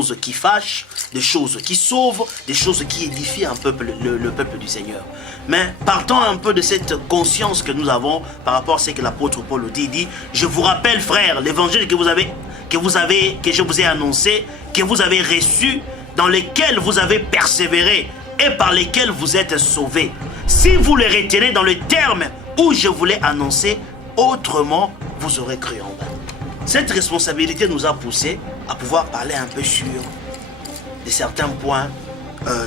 choses qui fâchent, des choses qui sauvent, des choses qui édifient un peuple, le peuple du Seigneur. Mais partant un peu de cette conscience que nous avons par rapport à ce que l'apôtre Paul dit, il dit, je vous rappelle frères, l'évangile que je vous ai annoncé, que vous avez reçu, dans lesquels vous avez persévéré et par lesquels vous êtes sauvés. Si vous les retenez dans le terme où je vous l'ai annoncé, autrement vous aurez cru en vain. Cette responsabilité nous a poussé à pouvoir parler un peu sur certains points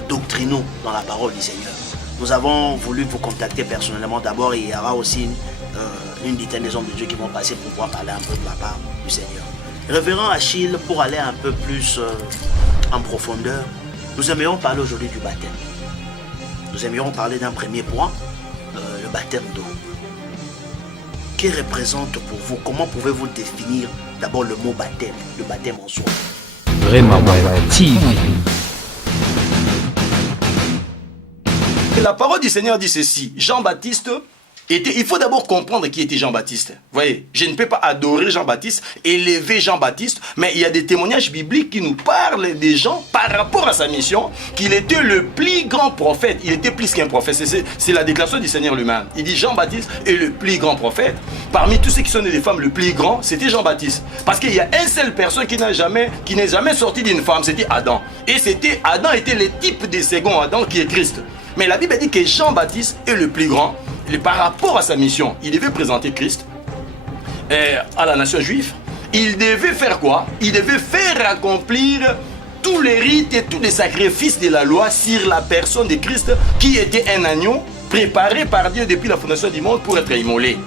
doctrinaux dans la parole du Seigneur. Nous avons voulu vous contacter personnellement d'abord et il y aura aussi une dizaine des hommes de Dieu qui vont passer pour pouvoir parler un peu de la part du Seigneur. Révérend Achille, pour aller un peu plus en profondeur, nous aimerions parler aujourd'hui du baptême. Nous aimerions parler d'un premier point, le baptême d'eau. Que représente pour vous? Comment pouvez-vous définir d'abord le mot baptême, le baptême en soi? Rema Web TV. Et la parole du Seigneur dit ceci. Jean-Baptiste était... Il faut d'abord comprendre qui était Jean-Baptiste. Vous voyez, je ne peux pas adorer Jean-Baptiste, élever Jean-Baptiste, mais il y a des témoignages bibliques qui nous parlent des gens par rapport à sa mission, qu'il était le plus grand prophète. Il était plus qu'un prophète. C'est la déclaration du Seigneur lui-même. Il dit Jean-Baptiste est le plus grand prophète. Parmi tous ceux qui sont des femmes, le plus grand, c'était Jean-Baptiste. Parce qu'il y a une seule personne qui n'est jamais sortie d'une femme, c'était Adam. Et Adam était le type de second Adam qui est Christ. Mais la Bible dit que Jean-Baptiste est le plus grand. Et par rapport à sa mission, il devait présenter Christ à la nation juive. Il devait faire quoi? Il devait faire accomplir tous les rites et tous les sacrifices de la loi sur la personne de Christ, qui était un agneau préparé par Dieu depuis la fondation du monde pour être immolé.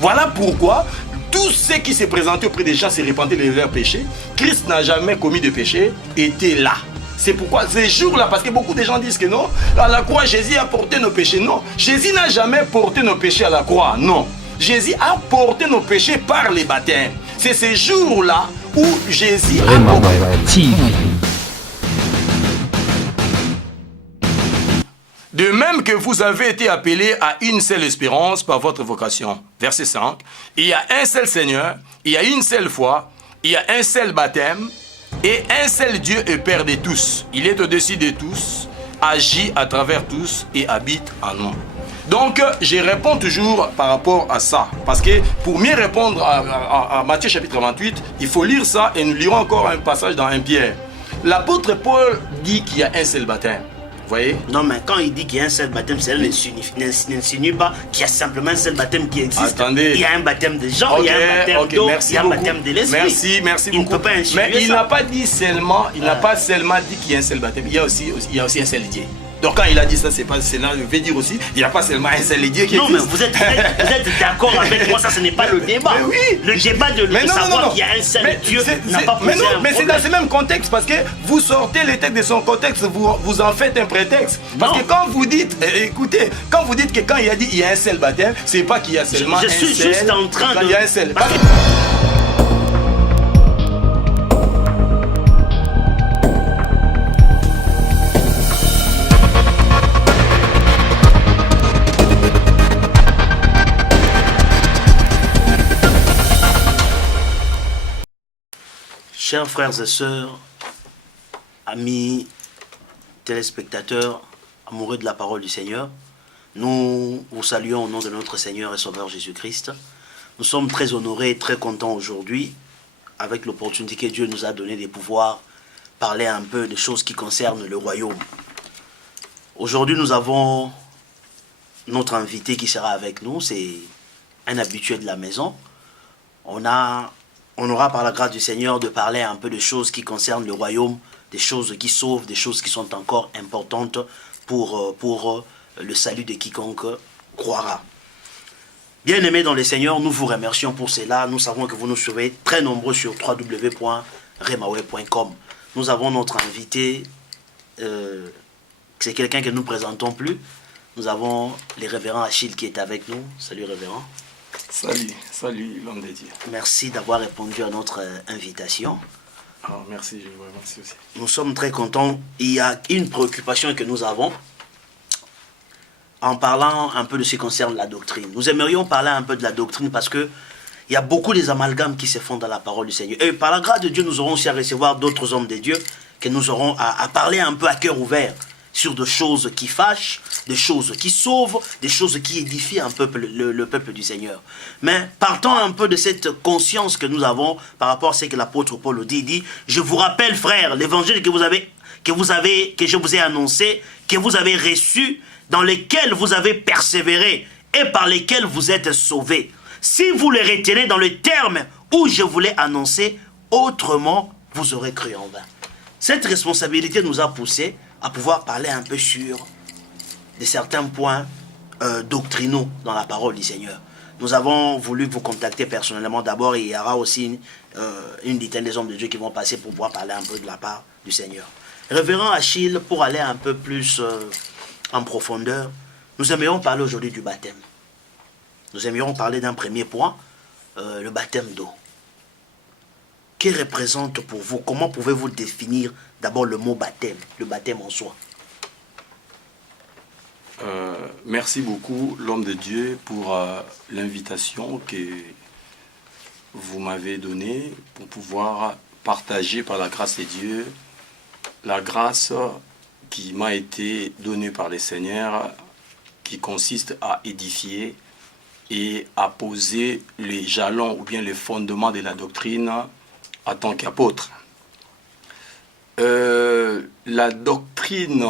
Voilà pourquoi tous ceux qui se présentaient auprès des gens se repentaient de leurs péchés. Christ n'a jamais commis de péché, était là. C'est pourquoi ces jours-là, parce que beaucoup de gens disent que non, à la croix, Jésus a porté nos péchés. Non, Jésus n'a jamais porté nos péchés à la croix. Non, Jésus a porté nos péchés par les baptêmes. C'est ces jours-là où Jésus a porté. De même que vous avez été appelés à une seule espérance par votre vocation. Verset 5. Il y a un seul Seigneur, il y a une seule foi, il y a un seul baptême, et un seul Dieu est Père de tous. Il est au-dessus de tous, agit à travers tous et habite en nous. Donc, je réponds toujours par rapport à ça. Parce que pour mieux répondre à Matthieu chapitre 28, il faut lire ça et nous lirons encore un passage dans 1 Pierre. L'apôtre Paul dit qu'il y a un seul baptême. Vous voyez? Non, mais quand il dit qu'il y a un seul baptême, cela n'insinue pas qu'il y a simplement un seul baptême qui existe. Attendez. Il y a un baptême de Jean, il y a un baptême d'eau, il y a un baptême de l'esprit. Merci il beaucoup. Ne peut pas mais il ça. n'a pas dit seulement, n'a pas seulement dit qu'il y a un seul baptême. Il y a aussi un seul Dieu. Donc quand il a dit ça, c'est pas cela, je vais dire aussi, il n'y a pas seulement un seul Dieu qui existe. Non, mais vous êtes d'accord avec moi, ça ce n'est pas le débat. Mais oui. Le débat de savoir qu'il y a un seul Dieu n'a pas posé un problème. Mais c'est dans ce même contexte, parce que vous sortez les textes de son contexte, vous en faites un prétexte. Parce que quand vous dites, écoutez, quand vous dites que quand il a dit il y a un seul baptême, c'est pas qu'il y a seulement un seul. Je suis juste en train de... Il y a un seul. Chers frères et sœurs, amis, téléspectateurs, amoureux de la parole du Seigneur, nous vous saluons au nom de notre Seigneur et Sauveur Jésus-Christ. Nous sommes très honorés et très contents aujourd'hui, avec l'opportunité que Dieu nous a donnée de pouvoir parler un peu des choses qui concernent le royaume. Aujourd'hui, nous avons notre invité qui sera avec nous, c'est un habitué de la maison. On aura par la grâce du Seigneur de parler un peu de choses qui concernent le royaume, des choses qui sauvent, des choses qui sont encore importantes pour le salut de quiconque croira. Bien-aimés dans le Seigneur, nous vous remercions pour cela. Nous savons que vous nous suivez très nombreux sur www.remaweb.com. Nous avons notre invité, c'est quelqu'un que nous ne présentons plus. Nous avons le révérend Achille qui est avec nous. Salut révérend. Salut l'homme de Dieu. Merci d'avoir répondu à notre invitation. Merci, je vous remercie aussi. Nous sommes très contents. Il y a une préoccupation que nous avons en parlant un peu de ce qui concerne la doctrine. Nous aimerions parler un peu de la doctrine parce que il y a beaucoup des amalgames qui se font dans la parole du Seigneur. Et par la grâce de Dieu, nous aurons aussi à recevoir d'autres hommes de Dieu que nous aurons à parler un peu à cœur ouvert sur des choses qui fâchent, des choses qui sauvent, des choses qui édifient un peuple, le peuple du Seigneur. Mais partant un peu de cette conscience que nous avons par rapport à ce que l'apôtre Paul dit, il dit, je vous rappelle, frères, l'évangile que je vous ai annoncé, que vous avez reçu, dans lequel vous avez persévéré et par lesquels vous êtes sauvés. Si vous les retenez dans le terme où je vous l'ai annoncé, autrement, vous aurez cru en vain. Cette responsabilité nous a poussés à pouvoir parler un peu sur de certains points doctrinaux dans la parole du Seigneur. Nous avons voulu vous contacter personnellement d'abord et il y aura aussi une dizaine des hommes de Dieu qui vont passer pour pouvoir parler un peu de la part du Seigneur. Révérend Achille, pour aller un peu plus en profondeur, nous aimerions parler aujourd'hui du baptême. Nous aimerions parler d'un premier point, le baptême d'eau. Que représente pour vous, comment pouvez-vous définir d'abord le mot baptême, le baptême en soi? Merci beaucoup, l'homme de Dieu, pour l'invitation que vous m'avez donnée pour pouvoir partager par la grâce de Dieu la grâce qui m'a été donnée par le Seigneur, qui consiste à édifier et à poser les jalons ou bien les fondements de la doctrine en tant qu'apôtre. La doctrine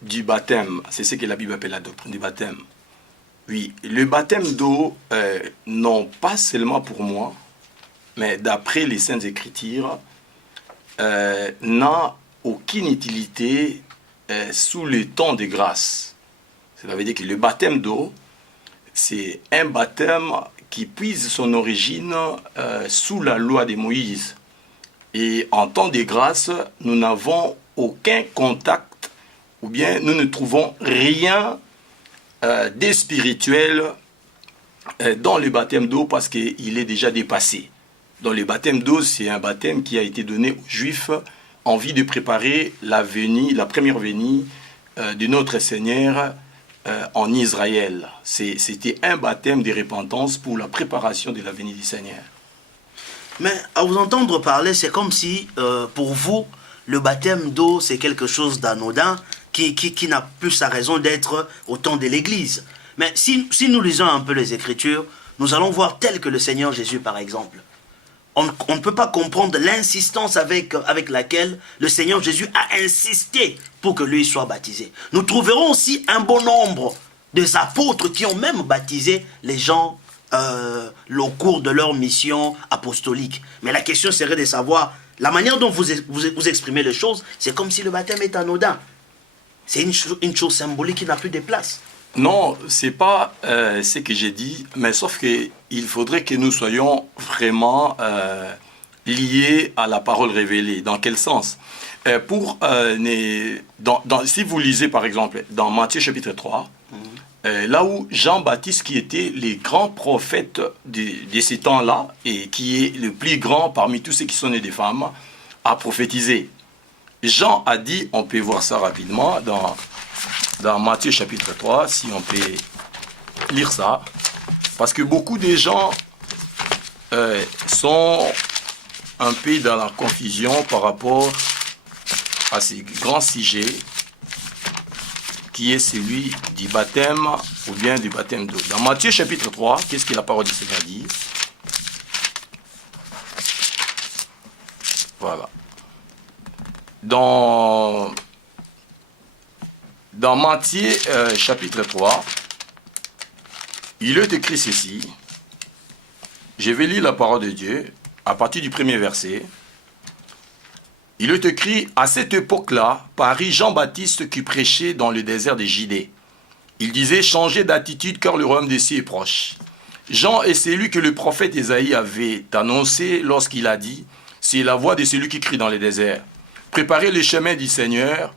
du baptême, c'est ce que la Bible appelle la doctrine du baptême. Oui, le baptême d'eau, non pas seulement pour moi, mais d'après les Saintes Écritures, n'a aucune utilité sous le temps de grâce. Cela veut dire que le baptême d'eau, c'est un baptême qui puise son origine sous la loi de Moïse. Et en temps de grâce, nous n'avons aucun contact, ou bien nous ne trouvons rien de spirituel dans le baptême d'eau parce qu'il est déjà dépassé. Dans le baptême d'eau, c'est un baptême qui a été donné aux Juifs en vue de préparer la première venue de notre Seigneur en Israël. C'était un baptême de repentance pour la préparation de la venue du Seigneur. Mais à vous entendre parler, c'est comme si, pour vous, le baptême d'eau, c'est quelque chose d'anodin qui n'a plus sa raison d'être au temps de l'Église. Mais si nous lisons un peu les Écritures, nous allons voir tel que le Seigneur Jésus, par exemple. On ne peut pas comprendre l'insistance avec laquelle le Seigneur Jésus a insisté pour que lui soit baptisé. Nous trouverons aussi un bon nombre des apôtres qui ont même baptisé les gens au cours de leur mission apostolique. Mais la question serait de savoir, la manière dont vous exprimez les choses, c'est comme si le baptême est anodin. C'est une chose symbolique qui n'a plus de place. Non, ce n'est pas ce que j'ai dit, mais sauf qu'il faudrait que nous soyons vraiment liés à la parole révélée. Dans quel sens? Si vous lisez par exemple dans Matthieu chapitre 3, là où Jean-Baptiste, qui était le grand prophète de ces temps-là, et qui est le plus grand parmi tous ceux qui sont nés des femmes, a prophétisé. Jean a dit, on peut voir ça rapidement dans Matthieu chapitre 3, si on peut lire ça, parce que beaucoup de gens sont un peu dans la confusion par rapport à ces grands sujets qui est celui du baptême ou bien du baptême d'eau. Dans Matthieu chapitre 3, qu'est-ce que la parole du Seigneur dit? Voilà. Dans Matthieu chapitre 3, il est écrit ceci. Je vais lire la parole de Dieu à partir du premier verset. Il est écrit, à cette époque-là, parut Jean-Baptiste qui prêchait dans le désert de Judée. Il disait, changez d'attitude car le royaume des cieux est proche. Jean est celui que le prophète Ésaïe avait annoncé lorsqu'il a dit, c'est la voix de celui qui crie dans le désert. Préparez le chemin du Seigneur,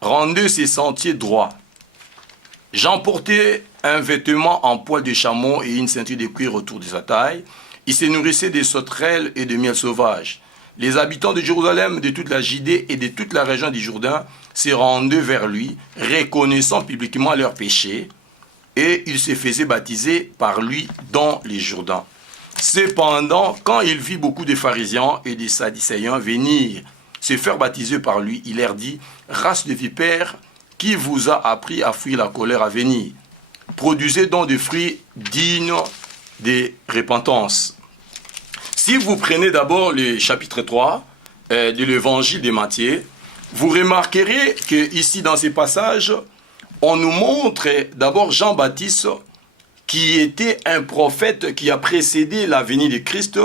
rendez ses sentiers droits. Jean portait un vêtement en poil de chameau et une ceinture de cuir autour de sa taille. Il se nourrissait de sauterelles et de miel sauvage. Les habitants de Jérusalem, de toute la Judée et de toute la région du Jourdain se rendaient vers lui, reconnaissant publiquement leurs péchés, et ils se faisaient baptiser par lui dans les Jourdains. Cependant, quand il vit beaucoup de pharisiens et des sadducéens venir se faire baptiser par lui, il leur dit, race de vipères, qui vous a appris à fuir la colère à venir? Produisez donc des fruits dignes de repentance. Si vous prenez d'abord le chapitre 3 de l'évangile de Matthieu, vous remarquerez que ici dans ces passages, on nous montre d'abord Jean-Baptiste qui était un prophète qui a précédé la venue de Christ.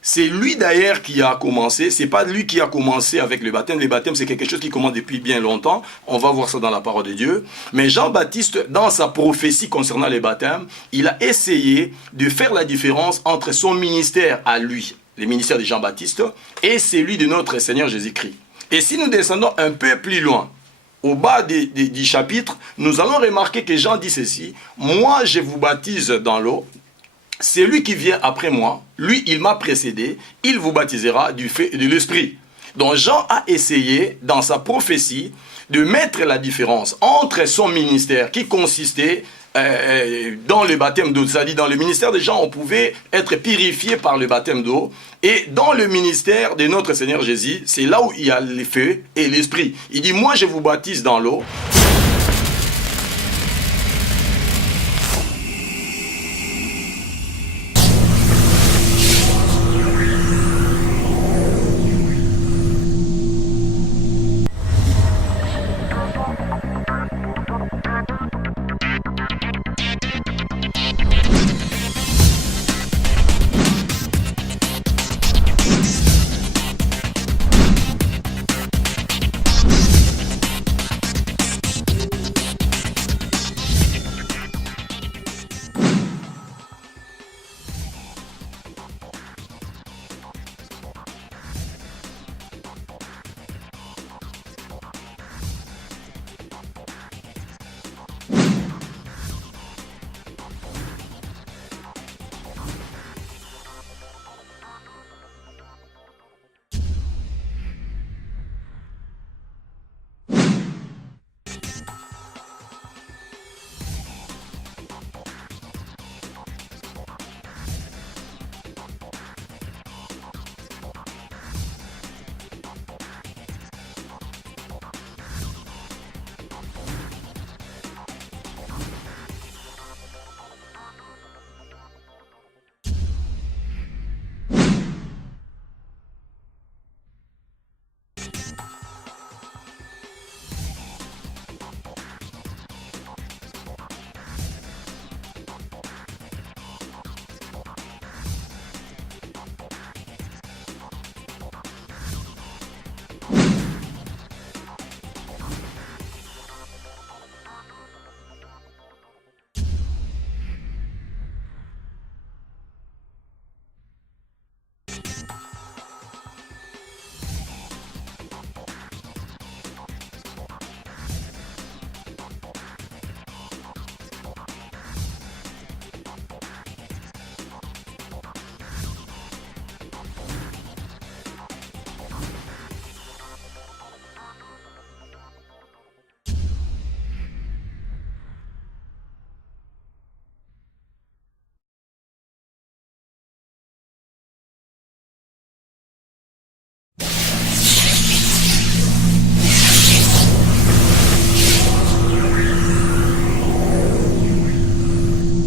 C'est lui d'ailleurs qui a commencé, c'est pas lui qui a commencé avec le baptême. Le baptême c'est quelque chose qui commence depuis bien longtemps, on va voir ça dans la parole de Dieu. Mais Jean-Baptiste, dans sa prophétie concernant le baptême, il a essayé de faire la différence entre son ministère à lui, le ministère de Jean-Baptiste, et celui de notre Seigneur Jésus-Christ. Et si nous descendons un peu plus loin, au bas du chapitre, nous allons remarquer que Jean dit ceci, moi je vous baptise dans l'eau, celui qui vient après moi, lui, il m'a précédé, il vous baptisera du feu et de l'esprit. Donc Jean a essayé, dans sa prophétie, de mettre la différence entre son ministère qui consistait dans le baptême d'eau. C'est-à-dire, dans le ministère des gens, on pouvait être purifié par le baptême d'eau. Et dans le ministère de notre Seigneur Jésus, c'est là où il y a le feu et l'esprit. Il dit, moi, je vous baptise dans l'eau.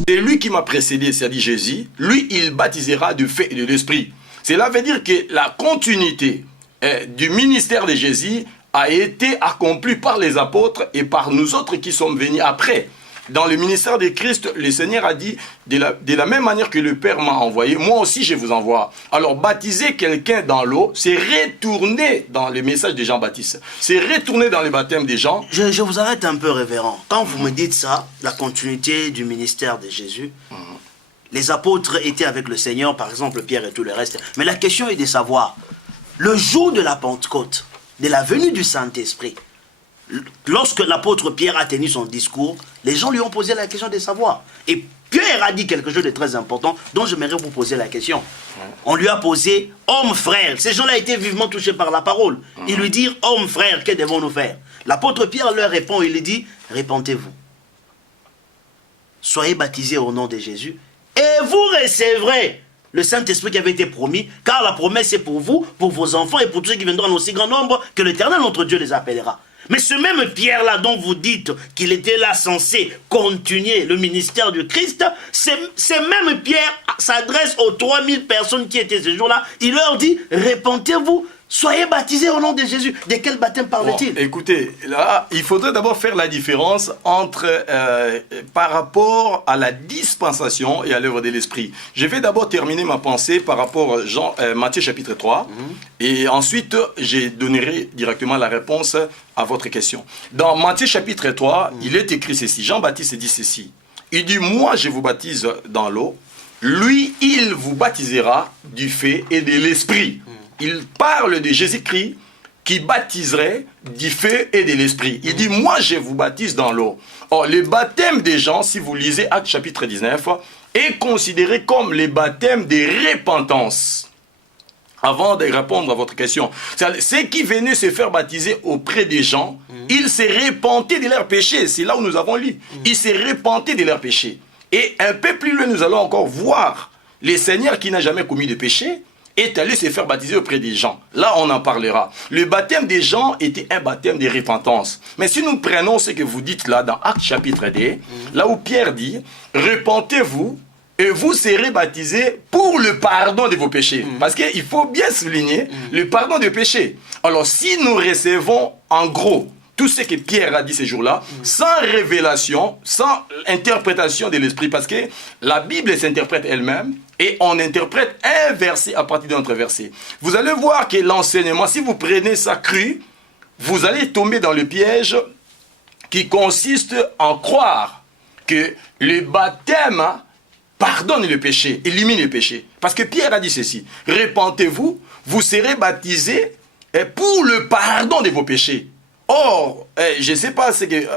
C'est lui qui m'a précédé, c'est-à-dire Jésus, lui, il baptisera du feu et de l'esprit. Cela veut dire que la continuité du ministère de Jésus a été accomplie par les apôtres et par nous autres qui sommes venus après. Dans le ministère de Christ, le Seigneur a dit, de la même manière que le Père m'a envoyé, moi aussi je vous envoie. Alors baptiser quelqu'un dans l'eau, c'est retourner dans le message de Jean-Baptiste. C'est retourner dans le baptême des gens. Je vous arrête un peu, révérend. Quand vous me dites ça, la continuité du ministère de Jésus, les apôtres étaient avec le Seigneur, par exemple Pierre et tout le reste. Mais la question est de savoir, le jour de la Pentecôte, de la venue du Saint-Esprit, lorsque l'apôtre Pierre a tenu son discours, les gens lui ont posé la question de savoir. Et Pierre a dit quelque chose de très important dont j'aimerais vous poser la question. On lui a posé « Homme frère ». Ces gens-là étaient vivement touchés par la parole. Ils lui dirent « Homme frère, que devons-nous faire ?» L'apôtre Pierre leur répond, il lui dit « Répentez-vous. Soyez baptisés au nom de Jésus et vous recevrez le Saint-Esprit qui avait été promis, car la promesse est pour vous, pour vos enfants et pour tous ceux qui viendront en aussi grand nombre que l'Éternel, notre Dieu, les appellera. Mais ce même Pierre-là dont vous dites qu'il était là censé continuer le ministère du Christ, ce même Pierre s'adresse aux 3000 personnes qui étaient ce jour-là. Il leur dit, répentez-vous, soyez baptisés au nom de Jésus. De quel baptême parle-t-il? Écoutez, là, il faudrait d'abord faire la différence entre par rapport à la dispensation et à l'œuvre de l'Esprit. Je vais d'abord terminer ma pensée par rapport à Matthieu chapitre 3, et ensuite je donnerai directement la réponse à votre question. Dans Matthieu chapitre 3, il est écrit ceci, Jean-Baptiste dit ceci, il dit, moi je vous baptise dans l'eau, lui il vous baptisera du feu et de l'Esprit. Il parle de Jésus-Christ qui baptiserait du feu et de l'esprit. Il dit, moi je vous baptise dans l'eau. Or, le baptême des gens, si vous lisez Actes chapitre 19, est considéré comme le baptême de repentance. Avant de répondre à votre question, ceux qui venaient se faire baptiser auprès des gens, ils se repentaient de leurs péchés. C'est là où nous avons lu. Ils se repentaient de leurs péchés. Et un peu plus loin, nous allons encore voir le Seigneur qui n'a jamais commis de péché est allé se faire baptiser auprès des gens. Là, on en parlera. Le baptême des gens était un baptême de repentance. Mais si nous prenons ce que vous dites là, dans Actes chapitre 2, là où Pierre dit, repentez-vous et vous serez baptisés pour le pardon de vos péchés. Parce qu'il faut bien souligner le pardon des péchés. Alors, si nous recevons en gros tout ce que Pierre a dit ces jours-là, sans révélation, sans interprétation de l'esprit, parce que la Bible s'interprète elle-même, et on interprète un verset à partir d'un autre verset. Vous allez voir que l'enseignement, si vous prenez ça cru, vous allez tomber dans le piège qui consiste en croire que le baptême pardonne le péché, élimine le péché. Parce que Pierre a dit ceci, repentez-vous, vous serez baptisés pour le pardon de vos péchés. Or, je ne sais pas, c'est que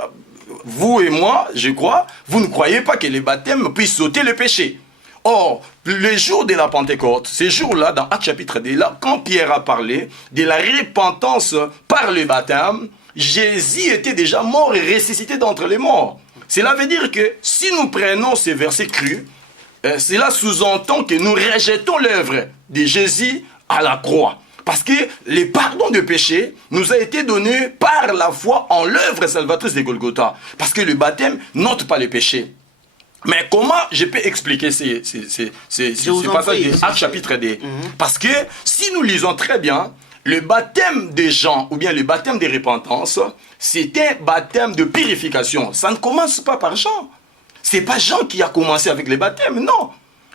vous et moi, je crois, vous ne croyez pas que le baptême puisse sauter le péché. Or, le jour de la Pentecôte, ce jour-là, dans Actes chapitre 2, là, quand Pierre a parlé de la repentance par le baptême, Jésus était déjà mort et ressuscité d'entre les morts. Cela veut dire que si nous prenons ces versets crus, cela sous-entend que nous rejetons l'œuvre de Jésus à la croix. Parce que le pardon de péché nous a été donné par la foi en l'œuvre salvatrice de Golgotha. Parce que le baptême n'ôte pas le péché. Mais comment je peux expliquer ces passages de Actes chapitre 2 ? Parce que si nous lisons très bien, le baptême des gens, ou bien le baptême de repentance, c'est un baptême de purification. Ça ne commence pas par Jean. Ce n'est pas Jean qui a commencé avec le baptême, non.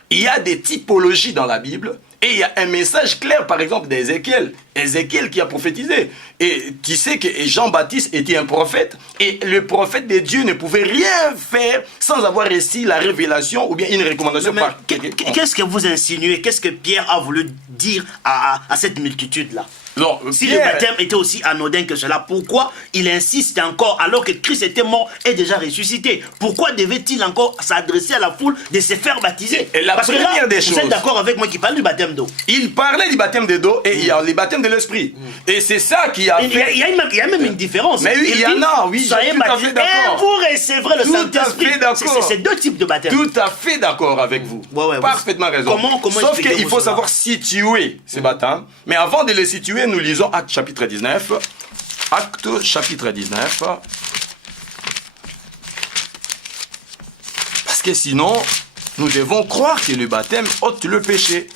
Il y a des typologies dans la Bible. Et il y a un message clair, par exemple, d'Ézéchiel. Ézéchiel qui a prophétisé. Et qui sait que Jean-Baptiste était un prophète. Et le prophète de Dieu ne pouvait rien faire sans avoir reçu la révélation ou bien une recommandation. Qu'est-ce que vous insinuez? Qu'est-ce que Pierre a voulu dire à cette multitude-là? Non, si Pierre, le baptême était aussi anodin que cela, pourquoi il insiste encore alors que Christ était mort et déjà ressuscité? Pourquoi devait-il encore s'adresser à la foule de se faire baptiser? Et la première des choses, vous êtes d'accord avec moi qui parle du baptême d'eau? Il parlait du baptême d'eau et il y a le baptême de l'esprit. Et c'est ça qui a fait... Il y a même une différence. Mais oui, il y en a, oui, soyez baptisés et vous recevrez le Saint-Esprit. C'est deux types de baptême. Tout à fait d'accord avec vous. Parfaitement raison. Sauf qu'il faut savoir situer ces baptêmes. Mais avant de les situer, nous lisons Actes chapitre 19. Actes chapitre 19. Parce que sinon, nous devons croire que le baptême ôte le péché.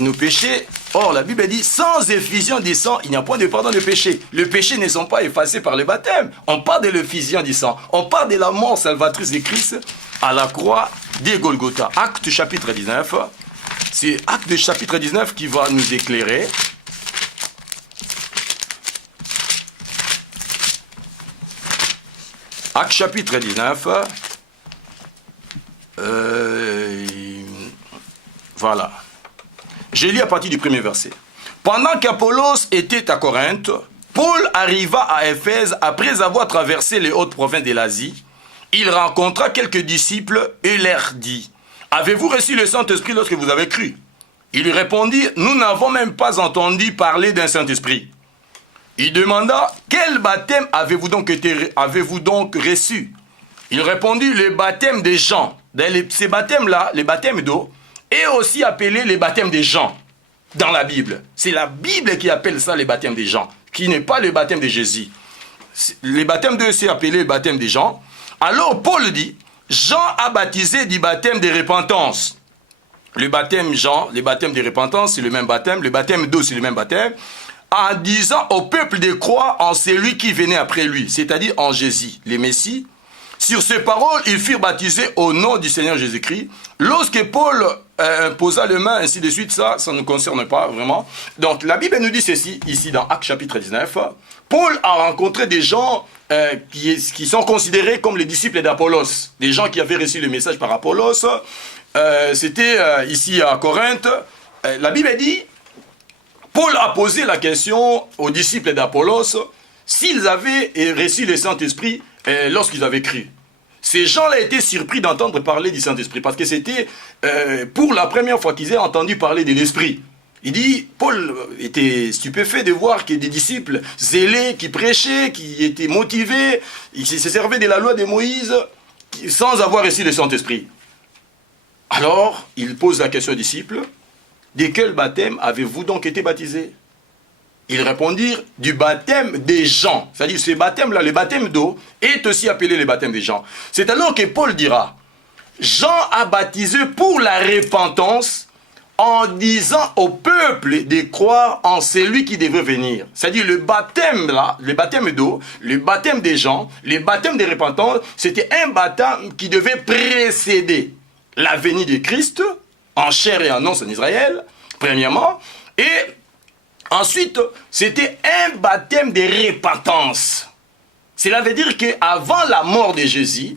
Nos péchés, or la Bible dit, sans effusion du sang, il n'y a point de pardon de péché. Les péchés ne sont pas effacés par le baptême. On parle de l'effusion du sang. On parle de la mort salvatrice de Christ à la croix de Golgotha. Actes chapitre 19. C'est Actes chapitre 19 qui va nous éclairer. Actes chapitre 19. Voilà. Je lis à partir du premier verset. Pendant qu'Apollos était à Corinthe, Paul arriva à Éphèse après avoir traversé les hautes provinces de l'Asie. Il rencontra quelques disciples et leur dit, « Avez-vous reçu le Saint-Esprit lorsque vous avez cru ?» Il lui répondit, « Nous n'avons même pas entendu parler d'un Saint-Esprit. » Il demanda, « Quel baptême avez-vous donc reçu ?» Il répondit, « Le baptême des gens. » Ces baptêmes-là, les baptêmes d'eau, est aussi appelé les baptêmes des gens dans la Bible. C'est la Bible qui appelle ça les baptêmes des gens, qui n'est pas le baptême de Jésus. Les baptêmes d'eux, c'est appelé le baptême des gens. Alors Paul dit, Jean a baptisé du baptême de repentance. Le baptême Jean, le baptême de repentance, c'est le même baptême. Le baptême d'eau, c'est le même baptême. En disant au peuple de croire en celui qui venait après lui, c'est-à-dire en Jésus, le Messie. Sur ces paroles, ils furent baptisés au nom du Seigneur Jésus-Christ. Lorsque Paul posa les mains, ainsi de suite, ça ne nous concerne pas vraiment. Donc la Bible nous dit ceci, ici dans Actes chapitre 19. Paul a rencontré des gens qui sont considérés comme les disciples d'Apollos, des gens qui avaient reçu le message par Apollos. C'était ici à Corinthe. La Bible dit, Paul a posé la question aux disciples d'Apollos s'ils avaient reçu le Saint-Esprit lorsqu'ils avaient cru. Ces gens-là étaient surpris d'entendre parler du Saint-Esprit parce que c'était pour la première fois qu'ils aient entendu parler de l'Esprit. Il dit, Paul était stupéfait de voir que des disciples zélés qui prêchaient, qui étaient motivés, ils se servaient de la loi de Moïse sans avoir reçu le Saint-Esprit. Alors, il pose la question aux disciples, de quel baptême avez-vous donc été baptisés? Ils répondirent du baptême des gens. C'est-à-dire ce baptême-là, le baptême d'eau, est aussi appelé le baptême des gens. C'est alors que Paul dira, Jean a baptisé pour la repentance en disant au peuple de croire en celui qui devait venir. C'est-à-dire le baptême là, le baptême d'eau, le baptême des gens, le baptême de repentance, c'était un baptême qui devait précéder la venue de Christ en chair et en os en Israël, premièrement, et ensuite, c'était un baptême de repentance. Cela veut dire qu'avant la mort de Jésus,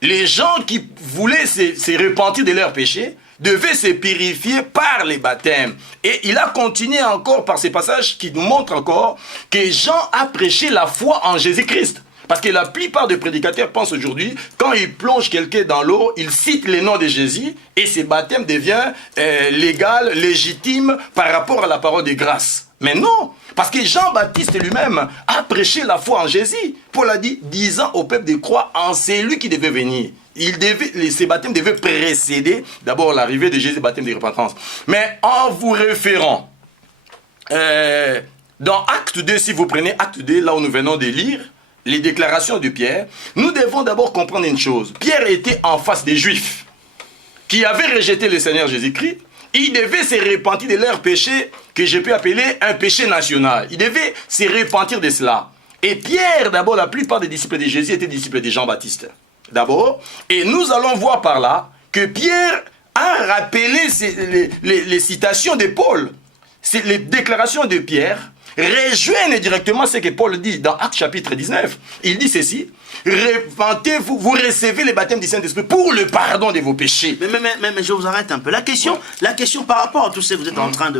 les gens qui voulaient se repentir de leurs péchés devaient se purifier par les baptêmes. Et il a continué encore par ces passages qui nous montrent encore que Jean a prêché la foi en Jésus-Christ. Parce que la plupart des prédicateurs pensent aujourd'hui, quand ils plongent quelqu'un dans l'eau, ils citent le nom de Jésus et ce baptême devient légal, légitime par rapport à la parole de grâce. Mais non, parce que Jean-Baptiste lui-même a prêché la foi en Jésus. Paul a dit, disant au peuple de croire en celui qui devait venir. Ces baptêmes devaient précéder d'abord l'arrivée de Jésus, baptême de repentance. Mais en vous référant, dans Acte 2, si vous prenez Acte 2, là où nous venons de lire, les déclarations de Pierre, nous devons d'abord comprendre une chose. Pierre était en face des Juifs qui avaient rejeté le Seigneur Jésus-Christ. Ils devaient se repentir de leur péché que je peux appeler un péché national. Ils devaient se repentir de cela. Et Pierre, d'abord, la plupart des disciples de Jésus étaient disciples de Jean-Baptiste. D'abord, et nous allons voir par là que Pierre a rappelé les citations de Paul. Les déclarations de Pierre rejoignent directement ce que Paul dit dans Actes chapitre 19. Il dit ceci, repentez-vous, vous recevez le baptême du Saint-Esprit pour le pardon de vos péchés. Mais je vous arrête un peu. La question par rapport à tout ce que vous êtes en train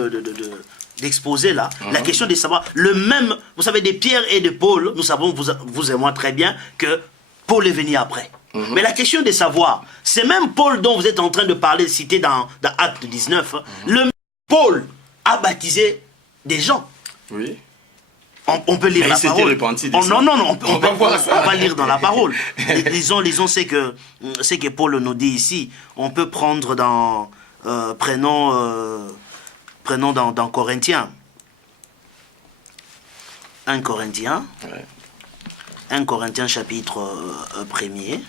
d'exposer là, la question de savoir, le même, vous savez, de Pierre et de Paul, nous savons, vous et moi très bien, que Paul est venu après. Mais la question de savoir, c'est même Paul dont vous êtes en train de parler, cité dans Acte 19, le même Paul a baptisé des gens. Oui. On peut lire la parole. Repenti on va lire dans la parole. Lisons ce que Paul nous dit ici. On peut prendre dans prenons dans Corinthiens. 1 Corinthiens. Ouais. 1 Corinthiens chapitre 1er.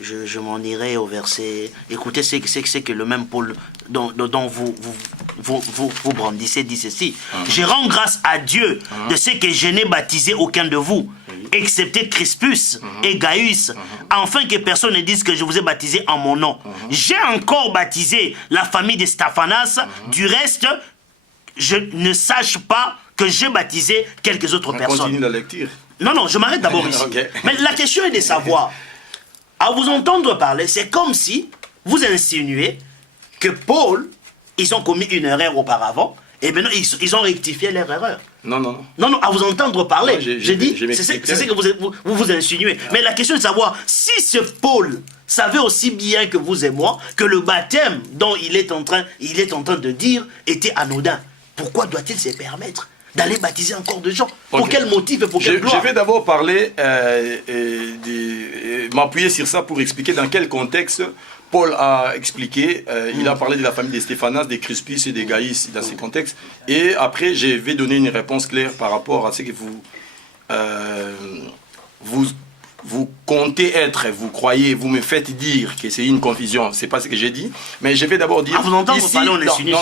Je m'en irai au verset. Écoutez, c'est que le même Paul dont vous brandissez dit ceci. Je rends grâce à Dieu de ce que je n'ai baptisé aucun de vous, excepté Crispus et Gaius, afin que personne ne dise que je vous ai baptisé en mon nom. J'ai encore baptisé la famille de Stéphanas. Du reste, je ne sache pas que j'ai baptisé quelques autres personnes. Continue la lecture. Non, je m'arrête d'abord ici. Okay. Mais la question est de savoir. À vous entendre parler, c'est comme si vous insinuez que Paul, ils ont commis une erreur auparavant, et maintenant ils ont rectifié leur erreur. Non, à vous entendre parler, ouais, j'ai dit, c'est ce que vous insinuez. Ouais. Mais la question est de savoir, si ce Paul savait aussi bien que vous et moi, que le baptême dont il est en train de dire était anodin, pourquoi doit-il se permettre d'aller baptiser encore de gens? Pour quel motif et pour quelle gloire? Je vais d'abord parler m'appuyer sur ça pour expliquer dans quel contexte Paul a expliqué. Il a parlé de la famille des Stéphanas, des Crispus et des Gaïs dans ces contextes. Et après, je vais donner une réponse claire par rapport à ce que vous comptez être, vous croyez, vous me faites dire que c'est une confusion. C'est pas ce que j'ai dit. Mais je vais d'abord dire... vous entendez, vous parlez, on est unis,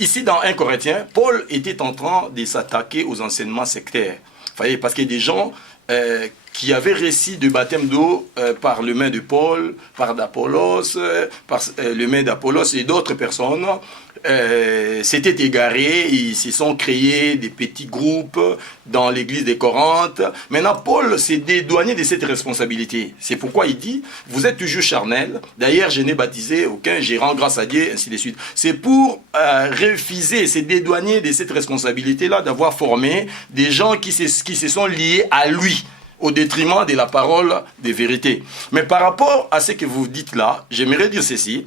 ici, dans 1 Corinthiens, Paul était en train de s'attaquer aux enseignements sectaires. Vous voyez, parce qu'il y a des gens qui avaient récit de baptême d'eau par le main de Paul, par d'Apollos, par le main d'Apollos et d'autres personnes, s'étaient égarés, ils se sont créés des petits groupes dans l'église de Corinthe. Maintenant, Paul s'est dédouané de cette responsabilité. C'est pourquoi il dit, vous êtes toujours charnel, d'ailleurs je n'ai baptisé aucun, j'ai rendu grâce à Dieu, ainsi de suite. C'est pour refuser, se dédouaner de cette responsabilité-là, d'avoir formé des gens qui se sont liés à lui, au détriment de la parole de vérité. Mais par rapport à ce que vous dites là, j'aimerais dire ceci.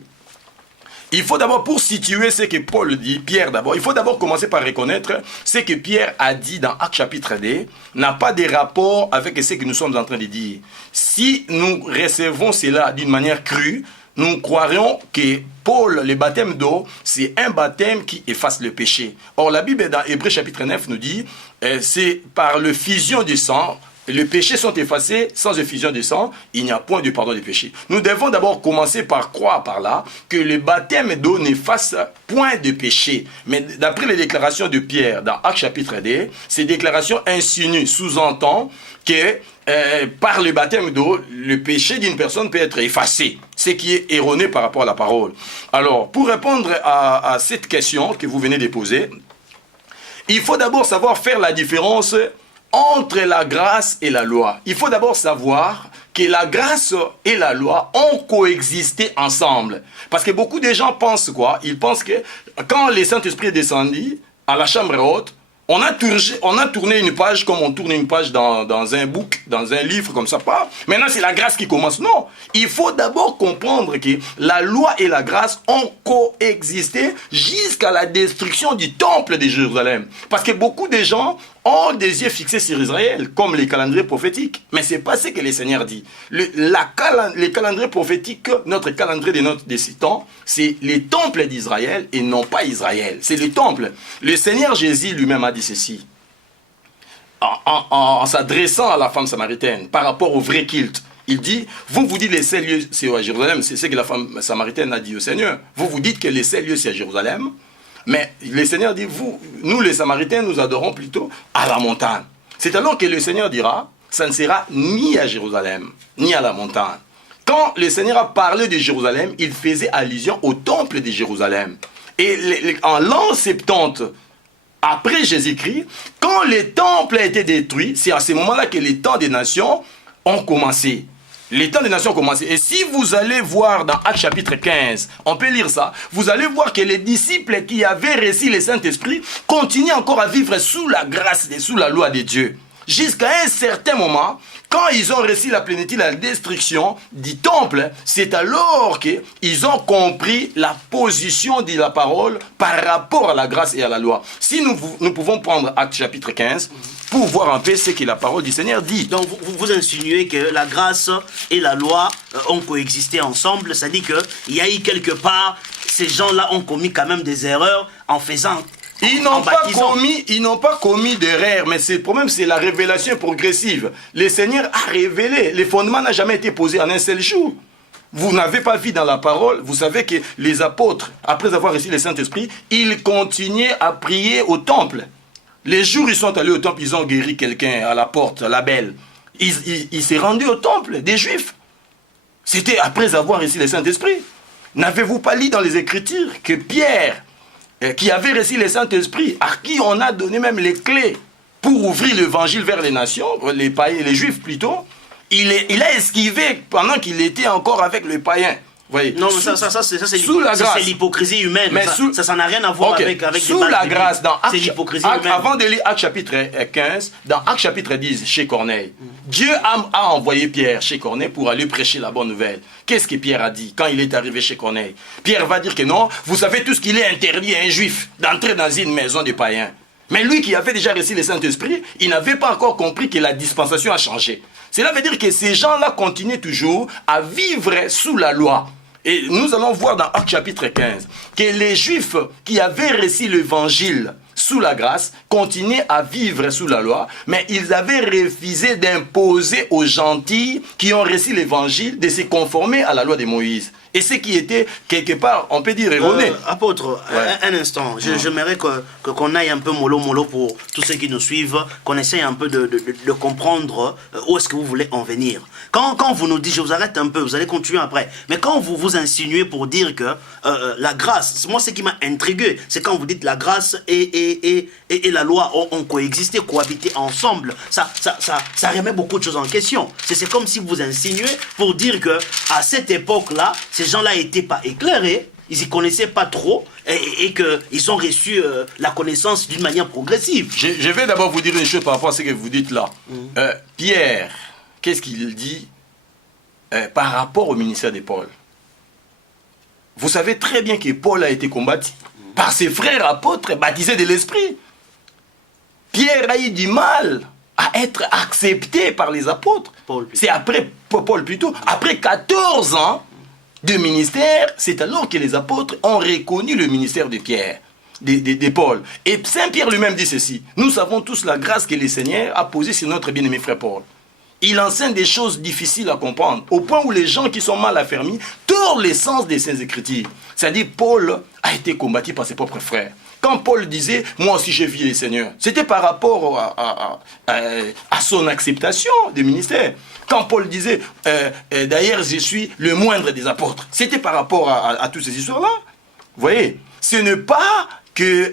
Il faut d'abord, pour situer ce que Paul dit, Pierre d'abord, il faut d'abord commencer par reconnaître ce que Pierre a dit dans Actes chapitre 2 n'a pas de rapport avec ce que nous sommes en train de dire. Si nous recevons cela d'une manière crue, nous croirions que Paul, le baptême d'eau, c'est un baptême qui efface le péché. Or, la Bible dans Hébreux chapitre 9 nous dit, c'est par le fusion du sang, les péchés sont effacés, sans effusion de sang, il n'y a point de pardon des péchés. Nous devons d'abord commencer par croire par là que le baptême d'eau n'efface point de péché. Mais d'après les déclarations de Pierre dans Actes chapitre 2, ces déclarations insinuent, sous-entendent que par le baptême d'eau, le péché d'une personne peut être effacé, ce qui est erroné par rapport à la parole. Alors, pour répondre à cette question que vous venez de poser, il faut d'abord savoir faire la différence entre la grâce et la loi. Il faut d'abord savoir que la grâce et la loi ont coexisté ensemble. Parce que beaucoup de gens pensent quoi? Ils pensent que quand le Saint-Esprit est descendu à la chambre haute, on a tourné une page comme on tourne une page dans un book, dans un livre comme ça. Pas. Maintenant, c'est la grâce qui commence. Non. Il faut d'abord comprendre que la loi et la grâce ont coexisté jusqu'à la destruction du temple de Jérusalem. Parce que beaucoup de gens ont des yeux fixés sur Israël, comme les calendriers prophétiques. Mais ce n'est pas ce que le Seigneur dit. Les calendriers prophétiques, notre calendrier de ces temps, c'est les temples d'Israël et non pas Israël. C'est le temple. Le Seigneur Jésus lui-même a dit ceci, en s'adressant à la femme samaritaine, par rapport au vrai culte. Il dit, vous dites les seuls lieux, c'est à Jérusalem, c'est ce que la femme samaritaine a dit au Seigneur. Vous dites que les seuls lieux, c'est à Jérusalem. Mais le Seigneur dit, nous les Samaritains, nous adorons plutôt à la montagne. C'est alors que le Seigneur dira, ça ne sera ni à Jérusalem, ni à la montagne. Quand le Seigneur a parlé de Jérusalem, il faisait allusion au temple de Jérusalem. Et en l'an 70, après Jésus-Christ, quand le temple a été détruit, c'est à ce moment-là que les temps des nations ont commencé. Les temps des nations ont commencé. Et si vous allez voir dans Actes chapitre 15, on peut lire ça, vous allez voir que les disciples qui avaient reçu le Saint-Esprit continuent encore à vivre sous la grâce et sous la loi de Dieu. Jusqu'à un certain moment, quand ils ont reçu la plénitude, la destruction du temple, c'est alors qu'ils ont compris la position de la parole par rapport à la grâce et à la loi. Si nous pouvons prendre Actes chapitre 15, pour voir un peu ce que la parole du Seigneur dit. Donc vous insinuez que la grâce et la loi ont coexisté ensemble, ça dit qu'il y a eu quelque part, ces gens-là ont commis quand même des erreurs en faisant... Ils n'ont pas commis d'erreur, mais le problème, c'est la révélation progressive. Le Seigneur a révélé, le fondement n'a jamais été posé en un seul jour. Vous n'avez pas vu dans la parole, vous savez que les apôtres, après avoir reçu le Saint-Esprit, ils continuaient à prier au temple. Les jours où ils sont allés au temple, ils ont guéri quelqu'un à la porte, la belle. Ils s'est rendu au temple des Juifs. C'était après avoir reçu le Saint-Esprit. N'avez-vous pas lu dans les Écritures que Pierre, qui avait reçu le Saint-Esprit, à qui on a donné même les clés pour ouvrir l'évangile vers les nations, les païens, les Juifs plutôt, il a esquivé pendant qu'il était encore avec les païens. Voyez, non, mais ça c'est l'hypocrisie humaine. Mais ça n'a rien à voir avec sous la grâce, dans c'est l'hypocrisie humaine. Avant de lire Actes chapitre 15, dans Actes chapitre 10, chez Corneille, Dieu a envoyé Pierre chez Corneille pour aller prêcher la bonne nouvelle. Qu'est-ce que Pierre a dit quand il est arrivé chez Corneille? Pierre va dire que non, vous savez tout ce qu'il est interdit à un juif d'entrer dans une maison de païens. Mais lui qui avait déjà reçu le Saint-Esprit, il n'avait pas encore compris que la dispensation a changé. Cela veut dire que ces gens-là continuent toujours à vivre sous la loi. Et nous allons voir dans Actes chapitre 15 que les Juifs qui avaient reçu l'évangile sous la grâce continuaient à vivre sous la loi, mais ils avaient refusé d'imposer aux gentils qui ont reçu l'évangile de se conformer à la loi de Moïse. Et ce qui était quelque part, on peut dire, erroné. Apôtre, un instant, j'aimerais qu'on aille un peu mollo pour tous ceux qui nous suivent, qu'on essaye un peu de comprendre où est-ce que vous voulez en venir. Quand vous nous dites, je vous arrête un peu, vous allez continuer après, mais quand vous vous insinuez pour dire que la grâce, moi ce qui m'a intrigué, c'est quand vous dites la grâce et la loi ont coexisté, cohabité ensemble, ça remet beaucoup de choses en question. C'est comme si vous insinuez pour dire que à cette époque-là, ces gens-là n'étaient pas éclairés, ils n'y connaissaient pas trop et qu'ils ont reçu la connaissance d'une manière progressive. Je vais d'abord vous dire une chose par rapport à ce que vous dites là. Pierre, qu'est-ce qu'il dit par rapport au ministère de Paul? Vous savez très bien que Paul a été combattu par ses frères apôtres baptisés de l'Esprit. Pierre a eu du mal à être accepté par les apôtres. C'est après Paul plutôt, après 14 ans de ministère, c'est alors que les apôtres ont reconnu le ministère de Pierre, de Paul. Et Saint Pierre lui-même dit ceci: nous savons tous la grâce que le Seigneur a posée sur notre bien-aimé frère Paul. Il enseigne des choses difficiles à comprendre, au point où les gens qui sont mal affermis tordent l'essence des Saintes Écritures. C'est-à-dire, Paul a été combattu par ses propres frères. Quand Paul disait « moi aussi j'ai vu le Seigneur », c'était par rapport à son acceptation du ministère. Quand Paul disait « d'ailleurs je suis le moindre des apôtres », c'était par rapport à toutes ces histoires-là. Vous voyez, ce n'est pas que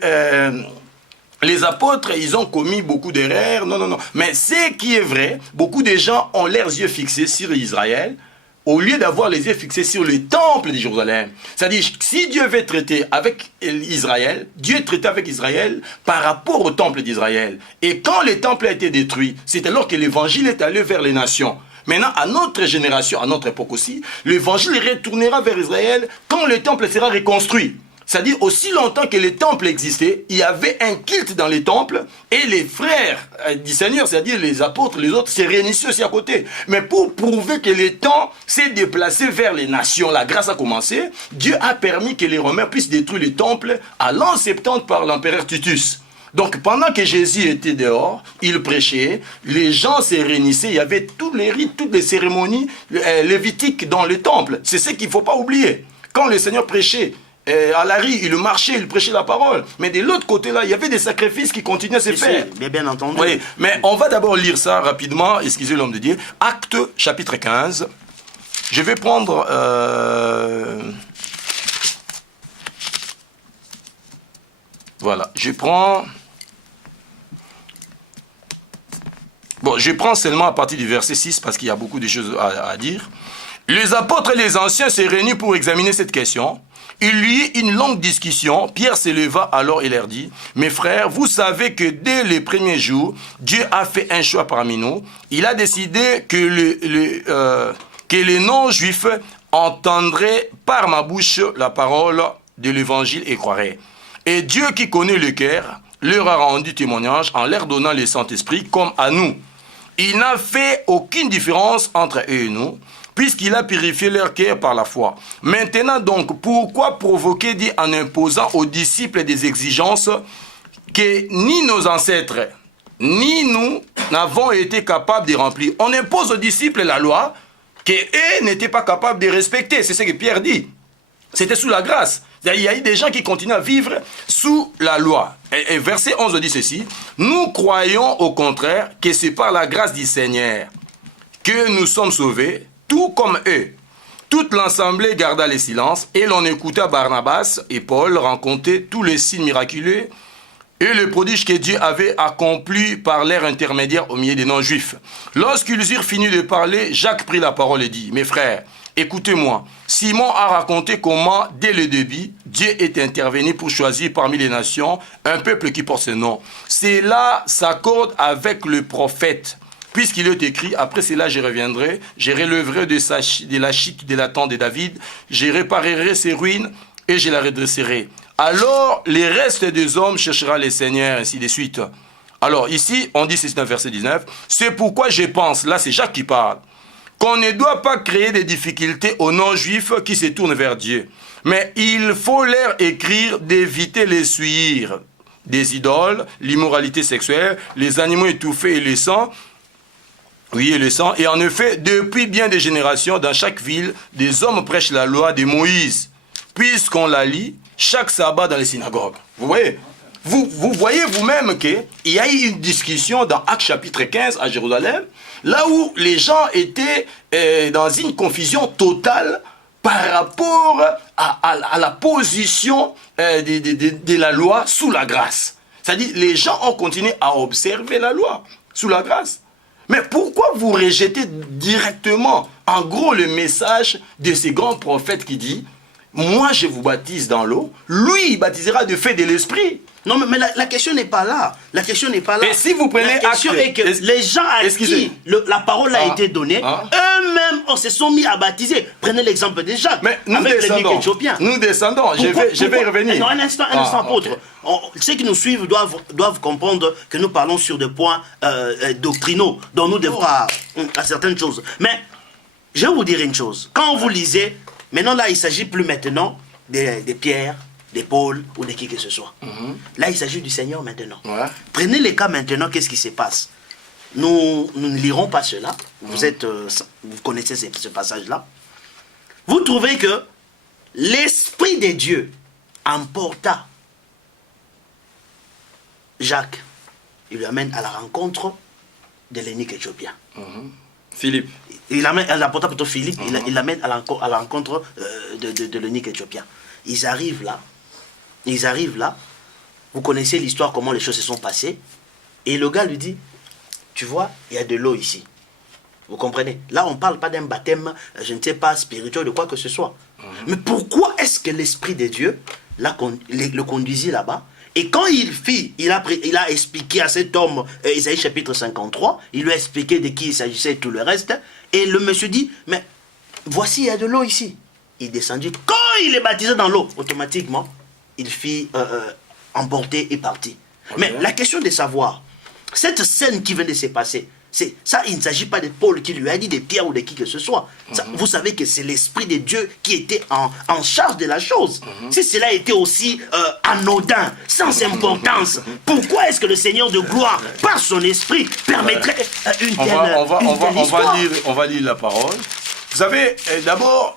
les apôtres, ils ont commis beaucoup d'erreurs, non. Mais ce qui est vrai, beaucoup de gens ont leurs yeux fixés sur Israël, au lieu d'avoir les yeux fixés sur le temple de Jérusalem. C'est-à-dire, si Dieu veut traiter avec Israël, Dieu traitait avec Israël par rapport au temple d'Israël. Et quand le temple a été détruit, c'est alors que l'évangile est allé vers les nations. Maintenant, à notre génération, à notre époque aussi, l'évangile retournera vers Israël quand le temple sera reconstruit. C'est-à-dire, aussi longtemps que les temples existaient, il y avait un culte dans les temples et les frères du Seigneur, c'est-à-dire les apôtres, les autres, se réunissaient aussi à côté. Mais pour prouver que le temps s'est déplacé vers les nations, la grâce a commencé, Dieu a permis que les Romains puissent détruire les temples à l'an 70 par l'empereur Titus. Donc, pendant que Jésus était dehors, il prêchait, les gens se réunissaient, il y avait tous les rites, toutes les cérémonies lévitiques dans le temple. C'est ce qu'il ne faut pas oublier. Quand le Seigneur prêchait, à la rue, il marchait, il prêchait la parole. Mais de l'autre côté là, il y avait des sacrifices qui continuaient à se faire. Bien entendu. Oui, mais on va d'abord lire ça rapidement, excusez l'homme de Dieu. Acte chapitre 15. Je vais prendre... Voilà, je prends... Bon, je prends seulement à partir du verset 6 parce qu'il y a beaucoup de choses à dire. Les apôtres et les anciens se réunissent pour examiner cette question. Il y eut une longue discussion. Pierre se leva alors et leur dit: mes frères, vous savez que dès les premiers jours, Dieu a fait un choix parmi nous. Il a décidé que les non-juifs entendraient par ma bouche la parole de l'évangile et croiraient. Et Dieu qui connaît le cœur leur a rendu témoignage en leur donnant le Saint-Esprit comme à nous. Il n'a fait aucune différence entre eux et nous, puisqu'il a purifié leur cœur par la foi. Maintenant donc, pourquoi provoquer, dit, en imposant aux disciples des exigences que ni nos ancêtres, ni nous n'avons été capables de remplir? On impose aux disciples la loi qu'eux n'étaient pas capables de respecter. C'est ce que Pierre dit. C'était sous la grâce. Il y a eu des gens qui continuent à vivre sous la loi. Et verset 11 dit ceci: nous croyons au contraire que c'est par la grâce du Seigneur que nous sommes sauvés, tout comme eux. Toute l'assemblée garda le silence et l'on écouta Barnabas et Paul raconter tous les signes miraculeux et le prodige que Dieu avait accompli par leur intermédiaire au milieu des non-juifs. Lorsqu'ils eurent fini de parler, Jacques prit la parole et dit: mes frères, écoutez-moi. Simon a raconté comment, dès le début, Dieu est intervenu pour choisir parmi les nations un peuple qui porte ce nom. Cela s'accorde avec le prophète, puisqu'il est écrit: après cela je reviendrai, je relèverai de la chute de la tente de David, je réparerai ses ruines et je la redresserai. Alors les restes des hommes cherchera le Seigneur, ainsi de suite. Alors ici, on dit, c'est dans le verset 19, c'est pourquoi je pense, là c'est Jacques qui parle, qu'on ne doit pas créer des difficultés aux non-juifs qui se tournent vers Dieu. Mais il faut leur écrire d'éviter les suivre des idoles, l'immoralité sexuelle, les animaux étouffés et le sang. Oui, et le sang. Et en effet, depuis bien des générations, dans chaque ville, des hommes prêchent la loi de Moïse, puisqu'on la lit chaque sabbat dans les synagogues. Vous voyez? Vous voyez vous-même qu'il y a eu une discussion dans Actes chapitre 15 à Jérusalem, là où les gens étaient dans une confusion totale par rapport à la position de la loi sous la grâce. C'est-à-dire, les gens ont continué à observer la loi sous la grâce. Mais pourquoi vous rejetez directement, en gros, le message de ces grands prophètes qui dit « Moi, je vous baptise dans l'eau, lui, il baptisera de fait de l'esprit ». Non, mais la question n'est pas là. La question n'est pas là. Et si vous prenez la question est que les gens à qui la parole a été donnée, eux-mêmes se sont mis à baptiser. Prenez l'exemple de Jacques, mais nous avec descendons, l'évêque éthiopien. Nous descendons, je vais y revenir. Non, un instant, apôtre. Okay. Ceux qui nous suivent doivent comprendre que nous parlons sur des points doctrinaux, dont nous devons à certaines choses. Mais je vais vous dire une chose. Quand vous lisez, maintenant là, il ne s'agit plus maintenant des pierres, des Paul ou de qui que ce soit. Là, il s'agit du Seigneur maintenant. Ouais. Prenez les cas maintenant, qu'est-ce qui se passe? Nous ne lirons pas cela. Vous connaissez ce passage-là. Vous trouvez que l'Esprit de Dieu emporta Jacques. Il lui amène à la rencontre de l'eunuque éthiopien. Philippe. Il apporta plutôt Philippe. Il l'amène à la rencontre de l'eunuque éthiopien. Ils arrivent là, vous connaissez l'histoire, comment les choses se sont passées, et le gars lui dit, tu vois, il y a de l'eau ici. Vous comprenez? Là, on ne parle pas d'un baptême, je ne sais pas, spirituel, de quoi que ce soit. Mais pourquoi est-ce que l'Esprit de Dieu le conduisit là-bas? Et quand il a expliqué à cet homme, Isaïe chapitre 53, il lui a expliqué de qui il s'agissait et tout le reste, et le monsieur dit, mais voici, il y a de l'eau ici. Il descendit. Quand il est baptisé dans l'eau, automatiquement, il fit emporter et partir. Okay. Mais la question de savoir, cette scène qui vient de se passer, ça, il ne s'agit pas de Paul qui lui a dit, de Pierre ou de qui que ce soit. Ça, vous savez que c'est l'Esprit de Dieu qui était en charge de la chose. Si cela était aussi anodin, sans importance, pourquoi est-ce que le Seigneur de gloire, par son Esprit, permettrait une telle histoire? On va lire la parole. Vous savez, d'abord,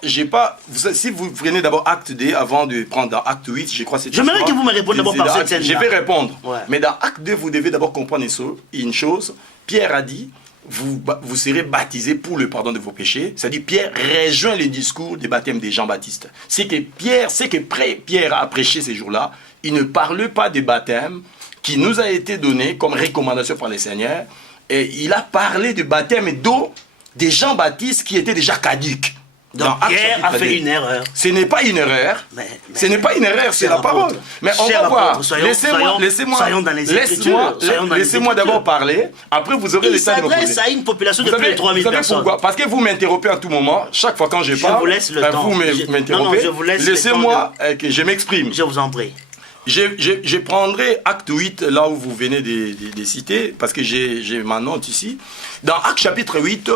si vous prenez d'abord acte 2 avant de prendre dans acte 8, je crois que c'est... J'aimerais que vous me répondiez d'abord par cette scène-là. Je vais répondre. Ouais. Mais dans acte 2, vous devez d'abord comprendre une chose. Pierre a dit, vous serez baptisés pour le pardon de vos péchés. C'est-à-dire, Pierre rejoint le discours du baptême de Jean-Baptiste. C'est que Pierre a prêché ces jours-là. Il ne parle pas du baptême qui nous a été donné comme recommandation par le Seigneur. Et il a parlé du baptême d'eau de Jean-Baptiste qui était déjà caduque. Donc Pierre a fait une erreur. Ce n'est pas une erreur. Ce n'est pas une erreur, c'est la parole. Mais on va voir. Laissez-moi d'abord parler. Après, vous aurez le temps de me poser. Il s'adresse à une population de plus de 3000 personnes. Vous savez pourquoi? Parce que vous m'interrompez à tout moment. Chaque fois quand je parle, vous laisse le temps. Vous m'interrompez. Laissez-moi que je m'exprime. Je vous en prie. Je prendrai acte 8, là où vous venez de citer, parce que j'ai ma note ici. Dans acte chapitre 8,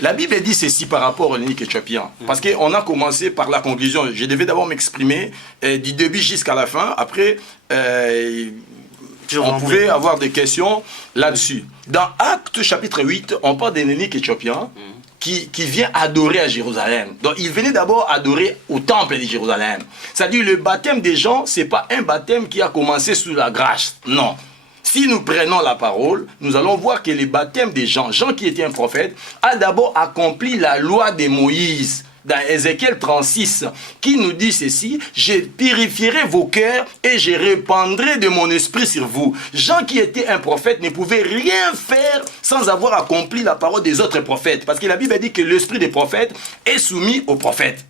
la Bible dit ceci par rapport à l'eunuque éthiopien. Parce qu'on a commencé par la conclusion. Je devais d'abord m'exprimer du début jusqu'à la fin. Après, on pouvait avoir des questions là-dessus. Dans acte chapitre 8, on parle d'un eunuque éthiopien qui vient adorer à Jérusalem. Donc, il venait d'abord adorer au temple de Jérusalem. C'est-à-dire, le baptême des gens, ce n'est pas un baptême qui a commencé sous la grâce. Non. Si nous prenons la parole, nous allons voir que le baptême des gens, Jean qui était un prophète, a d'abord accompli la loi de Moïse. Dans Ézéchiel 36, qui nous dit ceci, « Je purifierai vos cœurs et je répandrai de mon esprit sur vous. » Jean qui était un prophète ne pouvait rien faire sans avoir accompli la parole des autres prophètes. Parce que la Bible dit que l'esprit des prophètes est soumis aux prophètes.